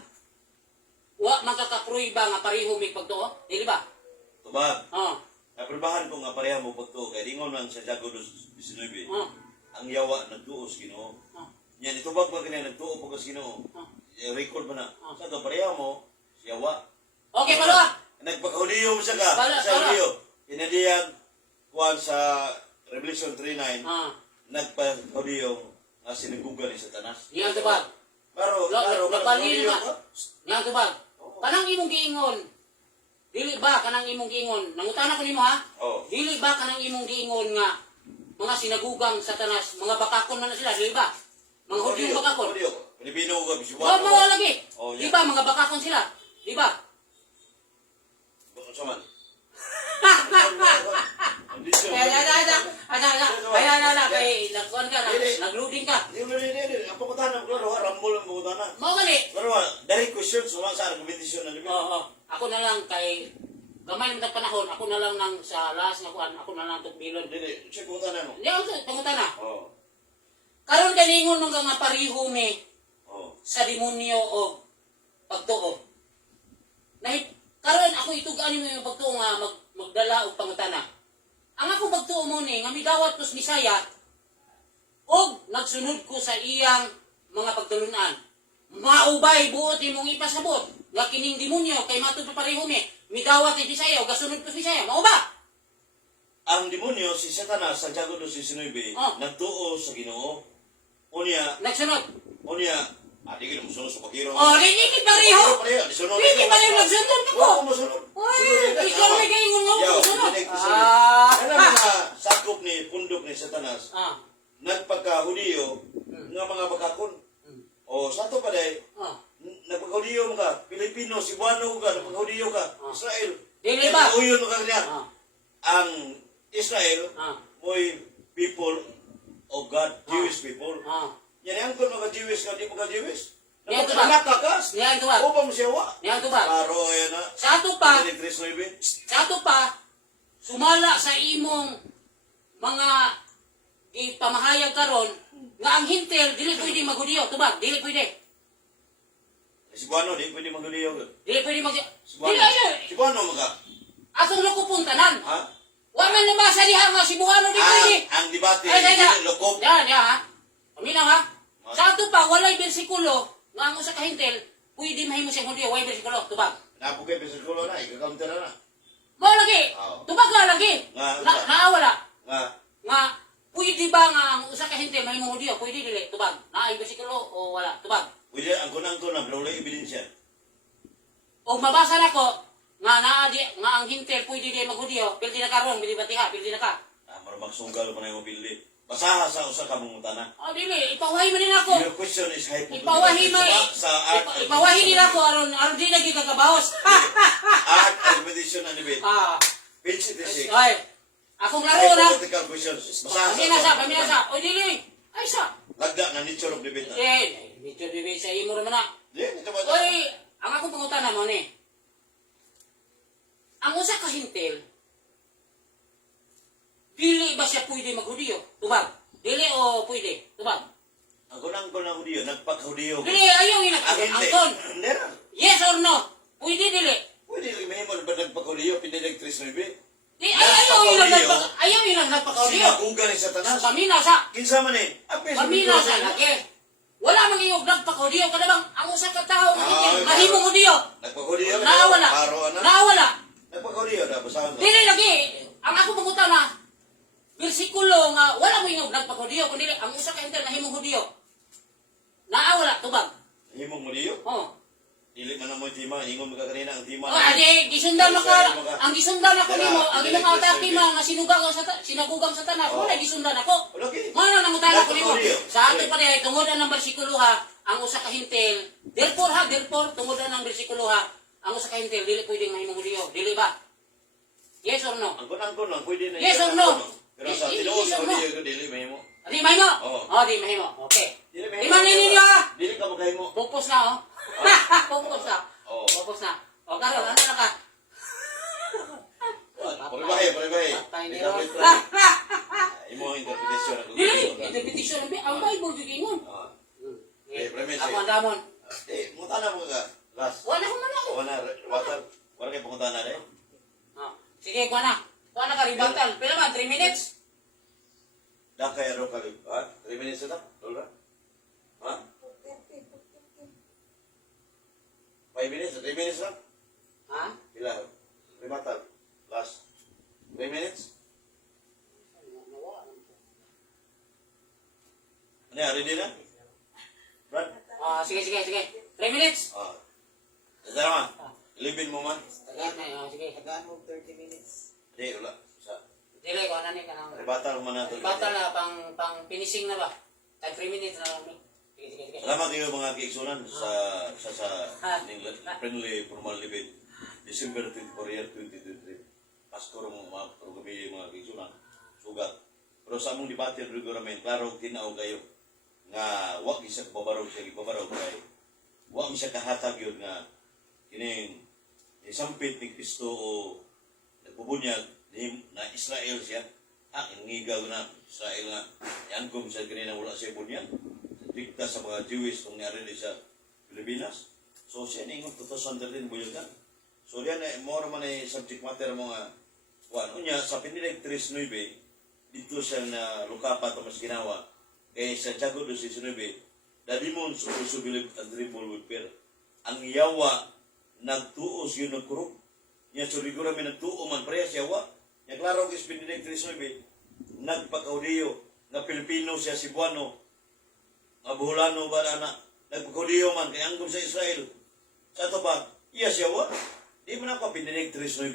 Wa man ka ka-pruiba nga pareho mig pagtuo? Dili ba? Tubag. Oh. Napribahan ko nga pareha mo pagtuo kay dingon man sa Santiago 2:19. Oh. Ang yawa nagtuo sa Ginoo. Oh. Yan itubag pa kanya nagtuo pa sa Ginoo. Oh. Record ba na? Oh. Sa to pareha mo yawa. Okay, pala. Nagpakahudiyo mo siya ka. Bala, Sa bala. hudiyo. Inadiyag kuwan sa Revelation 3:9. Ah. Nagpakahudiyo nga sinagugan ni Satanas. Yan tubag. Pero Nabalino hudiyo ka. Yan tubag. Kanang imong giingon. Dili ba kanang imong giingon? Nangutana ko nimo ha? Oh. Dili ba kanang imong giingon nga mga sinagugang Satanas, mga bakakon man na sila, dili ba? Mga Hudyong bakakon. Hudiyo. Pilipino ka bisiwan. Wa mo lagi. Oh, Di yan. ba mga bakakon sila? Di ba? Saman. Kaya kay nagkuan ka, nagloading ka. Hindi. Ang pangutana ko, rambol ang pangutana. Mao gani. Pero dahil question, sumang sa argumentation na Oo. Ako na lang kay gamay ng panahon, ako na lang nang sa last na kuan, ako na lang tukbilon. Hindi, siya pangutana mo. Di ako pangutana. Oo. Karon ganingon nung nga pariho mi Oo. sa demonyo o pagtuo. Nahit karon ako itugaan mo yung pagtuo nga magdala og pangutana. Ang ako pagtuo mo ni nga midawat ko sa Bisaya og nagsunod ko sa iyang mga pagtulunan. Maubay buot imong ipasabot nga kining demonyo kay matud pa pareho mi midawat ni Bisaya og gasunod ko sa Bisaya. Mao ba? Ang demonyo, si Satanas, Santiago 2:19, Oh. nagtuo sa Ginoo. Unya, Nagsunod. di ka musunod sa pagkiro. Oh, di pareho. Di pareho nagsunod ko. Oo, musunod. Uy, ikaw may kaingon nga Yaw, ako sunod. dinig ko Kaya mga sakop ni pundok ni Satanas, Ah. nagpagka-Hudiyo nga mga bakakon. O, sa to pa day, Ah. nagpagka-Hudiyo mo ka, Pilipino, Cebuano ka, nagpagka-Hudiyo ka, Israel. Dili ba? Uyon mo ka niya. Ah. Ang Israel, Ah. mo'y people of God, Jewish people. Ah. Yan ang kung mga-Jewish ka, di mo ka-Jewish. Yan, diba? Anak ka ka. Yan, diba? Upang siya wa. Niyan to ba? Klaro, ayan na. Sa ato pa, Dinig 3:9. sumala sa imong mga ipamahayag karon nga ang hintel dili pwede maghudiyo, tubag, dili pwede. Si Buano, di pwede maguliyaw. Dili pwede mag Si Buano, Dili ayo. si Buano mga, Atong lukupon tanan. ha? Wa man nabasa diha nga si Buano di pwede. Ang debate, Ay, ay, ay. hindi lokop. Yan, yan ha. Paminaw ha. Sa ato pa, walay bersikulo nga ang usa ka hintel, pwede mahimo siyang hudiyo, walay bersikulo, tubag. Napugay pa sa kulo na, ikakamta na na. Mo lagi. Oo. Tubag nga lagi. Nga, Naawala. Nga, Nga, pwede ba nga ang usa ka hintel mahimo hudiyo, pwede dili, tubag. Naay bersikulo o wala, tubag. pwede ang kunang-kunang, pero wala ebidensya. O mabasa nako nga naa di nga ang hintel pwede di maghudiyo, pildi na karon, pildi batiha, pildi na ka. Marang magsunggal pa na yung mobility. Basaha sa usa ka mungutana. Oh dili, ipawahi man din ako. Your question is hypothetical. Ipawahi man. Sa art and Ipawahi din meditation. ako aron di lagi kagabahos. Art and meditation and debate. Ah, Page 86. ay. Akong laro na. Hypothetical questions. Basaha Kami na sa. O dili. Ay sa. Lagda na nature of debate na. Eh, medyo di sa imo ra man na. Di, ito ba? Oy, ang akong pangutana mo ni. Ang usa ka hintel, dili ba siya pwede maghudiyo? Tubag. Dili o pwede? Tubag. Ang kunang-kunang hudiyo, nagpakahudiyo. Dili, ayaw Ang ina. hindi. Angkon. Hindi na. Yes or no? Pwede dili. Pwede lang may mo ba nagpakahudiyo, pinilegtris na ibi? Di, ayaw ina nagpakaudiyo. Sinagugan ni Satanas. Pamina sa. Kinsa man eh. Apes. Pamina sa lagi. Wala mang iyong nagpakaudiyo. Kada bang ang usa ka tao Ah, mahimong audiyo. Nagpakahudiyo. Nawala. Paro na. Nawala. Nagpakahudiyo na. Basahan ko. Dili lagi. Ang ako pangutana, bersikulo nga wala mo iyong nagpakaudiyo kundi ang usa ka hintel nahimong audiyo. Naawala tubag. Himong hudiyo. Oh. Dili man na mo tima. Ingong mga kanina ang tima. Oh, adi gisundan maka ang gisundan ako nimo, ang imong atake man nga sinugang sa sinagugang sa tanas. Wala gisundan ako. Okay. Mano nang utana ko nimo. Nagpakaudiyo. Sa ato pa diay tungod ang bersikulo ha, ang usa ka hintel. Therefore tungod ang bersikulo ha, ang usa ka hintel dili pwedeng mahimong audiyo. Dili ba? Yes or no? Ang kunang-kunang, pwede na. Yes or no? Pero sa Yes tinuos or ko no? diyo, dili mahimo. Di mahimo? Oo. Oh, di mahimo. Okay. Dili Di man ninyo ha. Dili ka magahimo. Pupos na oh. Pupos na. Oo. Pupos na. O karon ano na ka? Pare-bahay. Patay ni Interpret Ron. lang. Imo ang interpretation ako. Dili, interpretation ang Bible di ingon. Ah. Eh, premise. Ako ang damon. Eh, mutana mo ka. Last. Wala ko man ako. Wala, water. Wala kayo pangutana na eh. Ah, sige, kuha na. Kuha na ka, ribantal. Pila man, 3 minutes? Dakay araw ka. Ha? 3 minutes na? Lola? Ha? 5 minutes? 3 minutes lang? Ha? Pila? Rimatal. Last. 3 minutes? Ano yan? Ready na? Brad? Ah, sige. 3 minutes? Ah. Tara ma. Libin mo man. Tagaan na, sige. Tagaan mo 30 minutes. Hindi, wala. Sa Dili, kuha na ni ka nang... ribatal mo na ito. Ribantal na, pang finishing na ba? Tag 3 minutes na lang. Sige. Salamat kayo mga kiigsunan sa friendly formal debate. December 24 year 2023. Pastor mo mga gabi mga kiigsunan. Sugat. Pero sa among debate regularmente, klaro tinaw kayo nga wag isa pabarog siya ipabarog kay wag siya kahatag yun nga kining isampit ni Kristo o nagbubunyag na Israel siya. Ingigaw na Israel nga iangkom siya kanina wala siya bunyag. Dikta sa mga Jewish kung nangyari sa Pilipinas. So siya ningon 2013 buyagan. So diyan ay more man ay subject matter mo nga kuan unya sa pinilig 3:9 dito siya na lukapat o mas ginawa kay sa Tiago 2:19 the demons also believe and tremble with fear. Ang yawa nagtuos yun nagkurok. Nya surigura may nagtuo man pareha siya yawa. Nya klaro kay pinilig 3:9 nagpakaudiyo nga Pilipino siya Cebuano nga Buholano ba na nagpakaudiyo man kay angkom sa Israel. Sa ito ba, iya siya wa? Di man ako pinilig 3:9.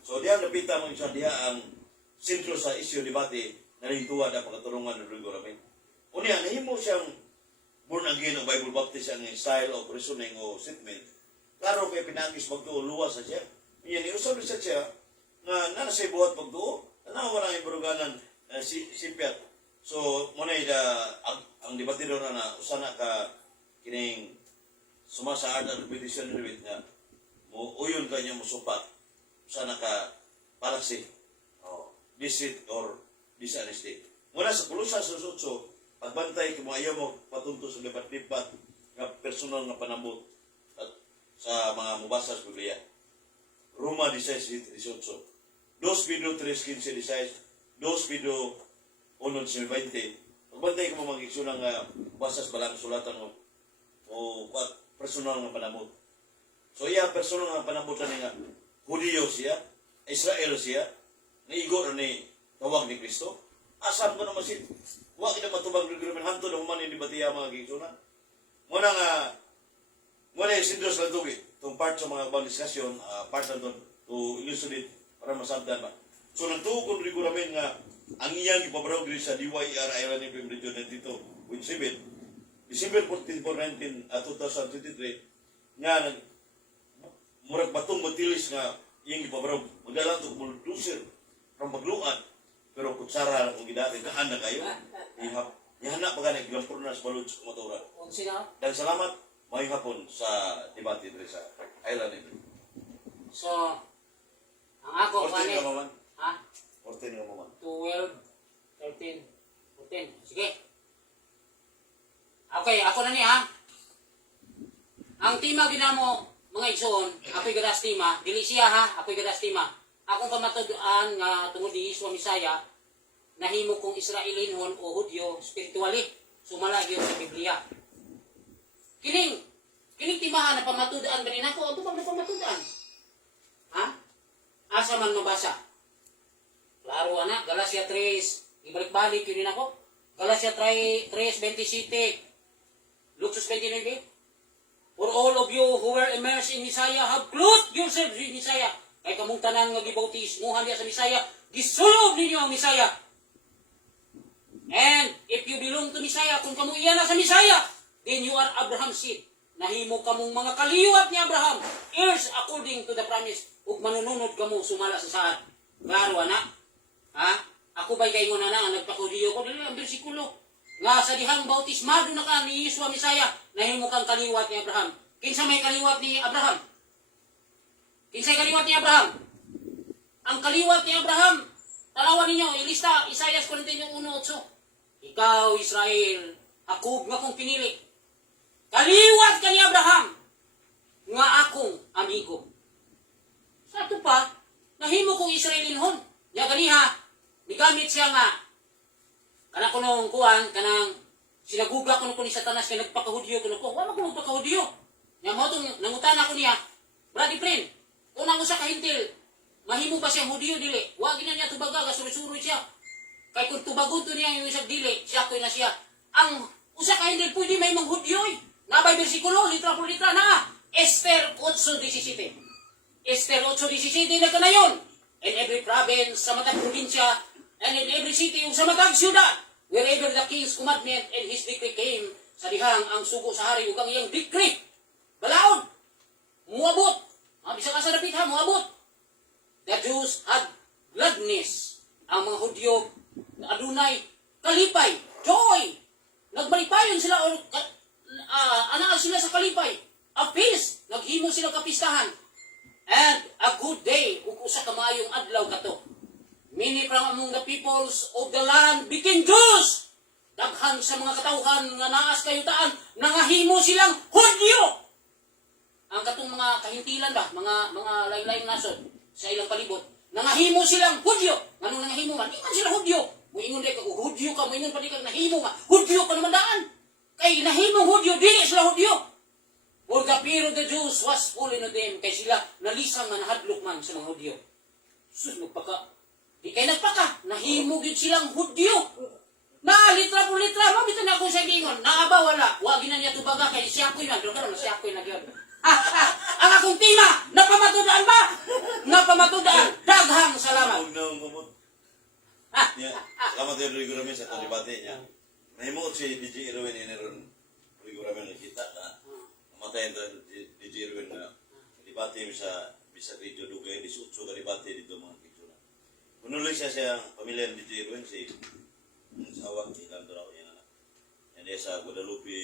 So diyan napita mo siya diha ang sentro sa isyu debate na rintuwa na pagkatulungan ng regulament. Unya, nahimo siyang born again o Bible Baptist ang style of reasoning o statement. Klaro kay pinagis magtuo, luwas sa siya. Iyan, iusap sa siya na nanasay buhat pagtuo, tanawa na yung buruganan sipyat. So, muna ang debatidor na usana ka kining sumasaad ang repetition ng nga mo uyon kanya mo supat usana ka palaksi deceit or dishonesty. Muna sa Kolosas 8, pagbantay kung ayaw mo patunto sa lipat-lipat nga personal nga panambot at sa mga mubasa sa Biblia. Roma 16:18. 2 Pedro 3:15-16, 2 Pedro 1:20. Pagbantay kung mga igsoon nga mubasa sa balang sulatan o personal nga panambot. So iya personal nga panambot nga Hudiyo siya, Israel siya, naigo na ni tawag ni Kristo. Asam ko naman siya. Huwag kita matubang regulamen hanto na humanin di batiya mga gigsuna. Muna yung sindros lang ito. Itong part sa mga bang diskasyon, part lang ito to elucidate para masabdan ba. So nagtugon regulamen nga ang iyang ipabraw dito sa DYR Island FM Radio 92.7 December 14, 2023 nga murag batong matilis nga iyang ipabraw. Magdalang ito bulldozer from magluan. Pero kutsara lang kung gidati, kaan na kayo. Ihana pa ka na ilang purnas balod sa kumatura. Dan salamat, may hapon sa debate dito sa Island FM. So, ang ako 14 ka maman. Ha? 14 ka maman. 12, 13, 14. Sige. Okay, ako na niya ha. Ang tima ginamo, mga igsoon, ako'y gadas tima. Dili siya ha, ako'y gadas tima. Akong pamatuduan nga tungod di Yeshua Misaya, nahimo kong Israelinhon o Hudyo spiritually, sumala gyud sa Biblia. Kining timahan na pamatuduan ganin ako, ano bang pamatuduan? Ha? Asa man mabasa? Klaro ana, Galacia 3, ibalik-balik yun din ako. Galacia 3:27, Luxus 29. For all of you who were immersed in Messiah have clothed yourselves in Messiah. Kay kamong tanan nga gibautismuhan diya sa Messiah, gisulob ninyo ang Messiah. And if you belong to Messiah, kung kamo iya na sa Messiah, then you are Abraham's seed. Nahimo kamong mga kaliwat ni Abraham, heirs according to the promise, ug manununod kamo sumala sa saad. Klaro ana? Ha? Ako ba'y kayo na ang nagpakudiyo ko? Dili ang bersikulo. Nga sa dihang bautismado na ka ni Yeshua Messiah, nahimo kang kaliwat ni Abraham. Kinsa may kaliwat ni Abraham? Kinsay kaliwat ni Abraham? Ang kaliwat ni Abraham, talawan ninyo, ilista, Isaiah 41:8. Ikaw, Israel, Jacob nga kong pinili. Kaliwat ka ni Abraham, nga akong amigo. Sa ito pa, nahimo kong Israelinhon. Ya ganiha, nigamit siya nga, kana ko nung kuwan, kanang sinaguga ko ni Satanas, kaya nagpakahudyo ko na ko. Wala ko nagpakahudyo. Ya mo itong nangutan ako niya, brady friend, unang usa ka hintil, mahimo ba siyang Hudyo dili? Wag na niya tubaga, gasuri-suri siya. Kay kung tubagon to niya yung isang dili, siya ko'y na siya. Ang usa ka hintil pwede may mang Hudyo eh. Nabay bersikulo, litra por litra na. Esther 8:17. Esther 8:17 na ka na yun. In every province, sa matag probinsya, and in every city, yung sa matag syudad, wherever the king's commandment and his decree came, sa dihang ang sugo sa hari, ug ang iyang decree, balaod, muabot, bisa ka sa dapit ha, muabot. The Jews had gladness. Ang mga Hudyo, adunay, kalipay, joy. Nagbalipayon sila, anaan sila sa kalipay. A feast, naghimo sila kapistahan. And a good day, ug usa ka maayong adlaw kato. Many from among the peoples of the land became Jews. Daghan sa mga katawhan nga naas kayutaan, nangahimo silang Hudyo. Ang katong mga kahintilan ba, mga lain-lain nasod sa ilang palibot, nangahimo silang Hudyo. Nganong nangahimo man? Di man sila Hudyo. Muingon di ka, Hudyo ka, muingon pa di ka, nahimo nga. Hudyo ka naman daan. Kay nahimong Hudyo, dili sila Hudyo. For the fear of the Jews was full in them, kay sila nalisang nga nahadlok man sa mga Hudyo. Sus, magpaka. Di kay nagpaka, nahimo gyud silang Hudyo. Na litra po litra, mabito na akong sagingon, naaba wala. Wag na niya tubaga kay siya ko yan. Pero karon siya ko na gyud. Ang akong tima, napamatudaan ba? Napamatudaan. Daghang salamat. Huwag na umumot. Salamat yung Rigo Ramin sa itong debate niya. Nahimot si DJ Irwin yun rin Rigo Ramin nakita na mamatayin ito DJ Irwin na debate mo sa Bisag Radio Dugay, disutso ka debate dito mga kitsura. Punuloy siya siyang pamilya ni DJ Irwin, si Sawak, si Lando na ko yung anak. Yan dia sa Guadalupe,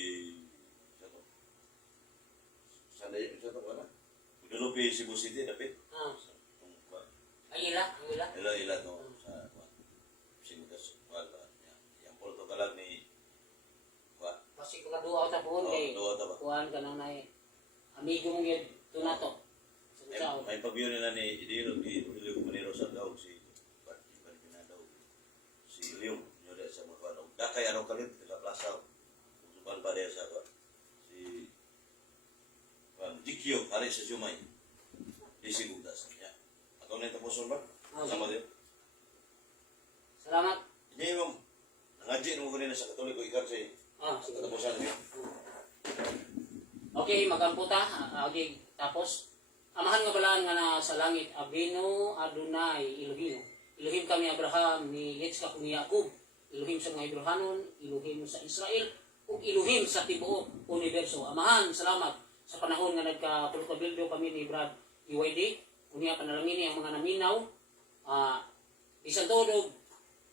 Guadalupe, Cebu City, dapit. Ang ila. Ila to sa Simutas Wala. kuhan ka na amigo mong yun tunato. Sa May pagbiyo nila ni Idilo, di Julio Manero sa daw, si Leon, nyo dahil sa mga paano. Dakay araw kalit, sa plaza, susupan pa dahil sa si Dikyo, hari sa Jumay, di sigudas niya. Ako na yung tapuson ba? Sama din. Salamat. Hindi mo, nangadji mo ko na sa Katoliko, ikaw sa Sige. tapusan niya. Okay, magamputa. Okay, tapos. Amahan nga balaan nga na sa langit, Abino Adonai Elohim. Elohim kami Abraham, ni Yitzchak kung Yaakov. Elohim sa mga Hebrehanon, Elohim sa Israel, ug Elohim sa tibuok universo. Amahan, salamat sa panahon nga nagka-pulkabildo kami ni Brad UYD. Unya panalangin niya ang mga naminaw. Bisan todo,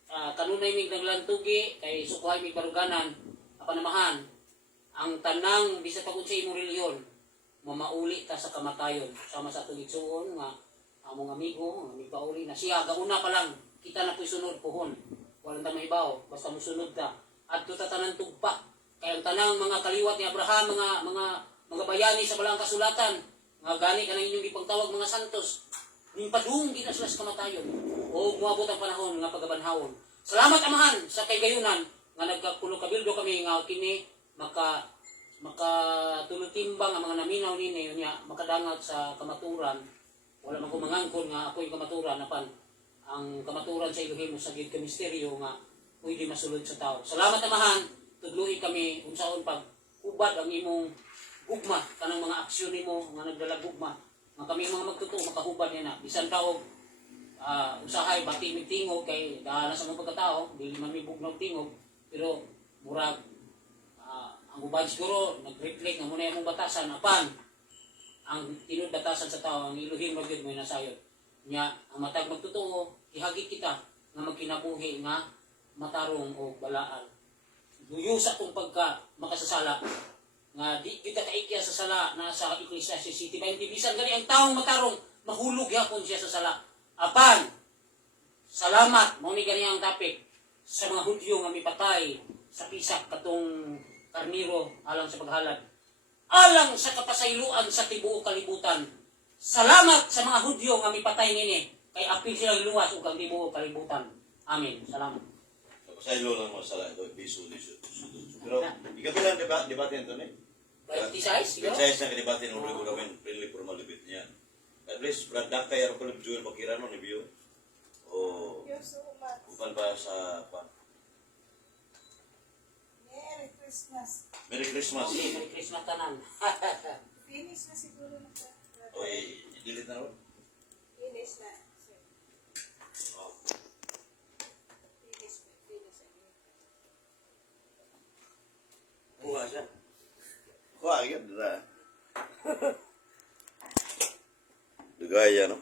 kanunay mig naglantugi, kay sukuhay mig baruganan, apanamahan, ang tanang bisan pagod sa imong reliyon, mamauli ta sa kamatayon sama sa atong igsuon nga among amigo nga mipauli na siya gauna pa lang kita na po'y sunod pohon walang ta mahibaw basta mosunod ta adto ta tanan tugpa kay ang tanang mga kaliwat ni Abraham mga bayani sa balang kasulatan nga gani kanang inyong ipagtawag mga santos ning padung gina sila sa kamatayon o moabot ang panahon nga pagabanhawon. Salamat amahan sa kay gayunan nga nagkapulo-kabildo kami nga kini makatulutimbang ang mga naminaw nini niya makadangat sa kamaturan wala man ko mangangkon nga ako yung kamaturan apan ang kamaturan sa Elohim sa gid ka misteryo nga pwede masulod sa tao. Salamat amahan tudluhi kami unsaon pag ubad ang imong gugma kanang mga aksyon nimo nga nagdala gugma nga kami mga magtuto makahubad niya na bisan taog usahay bati mig tingog kay dahana sa mga pagkatao dili man mi bugnaw tingog pero murag ang ubad siguro, nag-reflect nga muna yung batasan, apan, ang tinod batasan sa tao, ang Elohim magyud mo nasayod. Nya, ang matag magtotoo, ihagit kita, nga magkinabuhi nga matarong o balaan. Duyo sa kung pagka makasasala, nga di kita kaikya sa sala na sa Ecclesiastes City, ba hindi bisan gani ang taong matarong, mahulog yapon siya sa sala. Apan, salamat, mo ni gani ang topic, sa mga Hudyo nga mipatay sa pisak katong karniro alang sa paghalad alang sa kapasayloan sa tibuok kalibutan. Salamat sa mga Hudyo nga mipatay nini kay apil silang luwas ug ang tibuok kalibutan. Amen. Salamat. Kapasaylo lang mo sala ito, piso. Pero, ikabilang debate ito ni? 26, siguro? 26 na kadebate ng ulo ko namin, really formal debate niya. At least, Brad kay Arapalib Jewel Bakirano ni Bio. O, upan pa sa pan. Merry Christmas. Okay, Merry Christmas tanan. Finish na siguro na sa... Oy, delete na ron? Finish na. Sir. Oh. Finish. Kuha siya. Kuha, yun. Dugaya, no?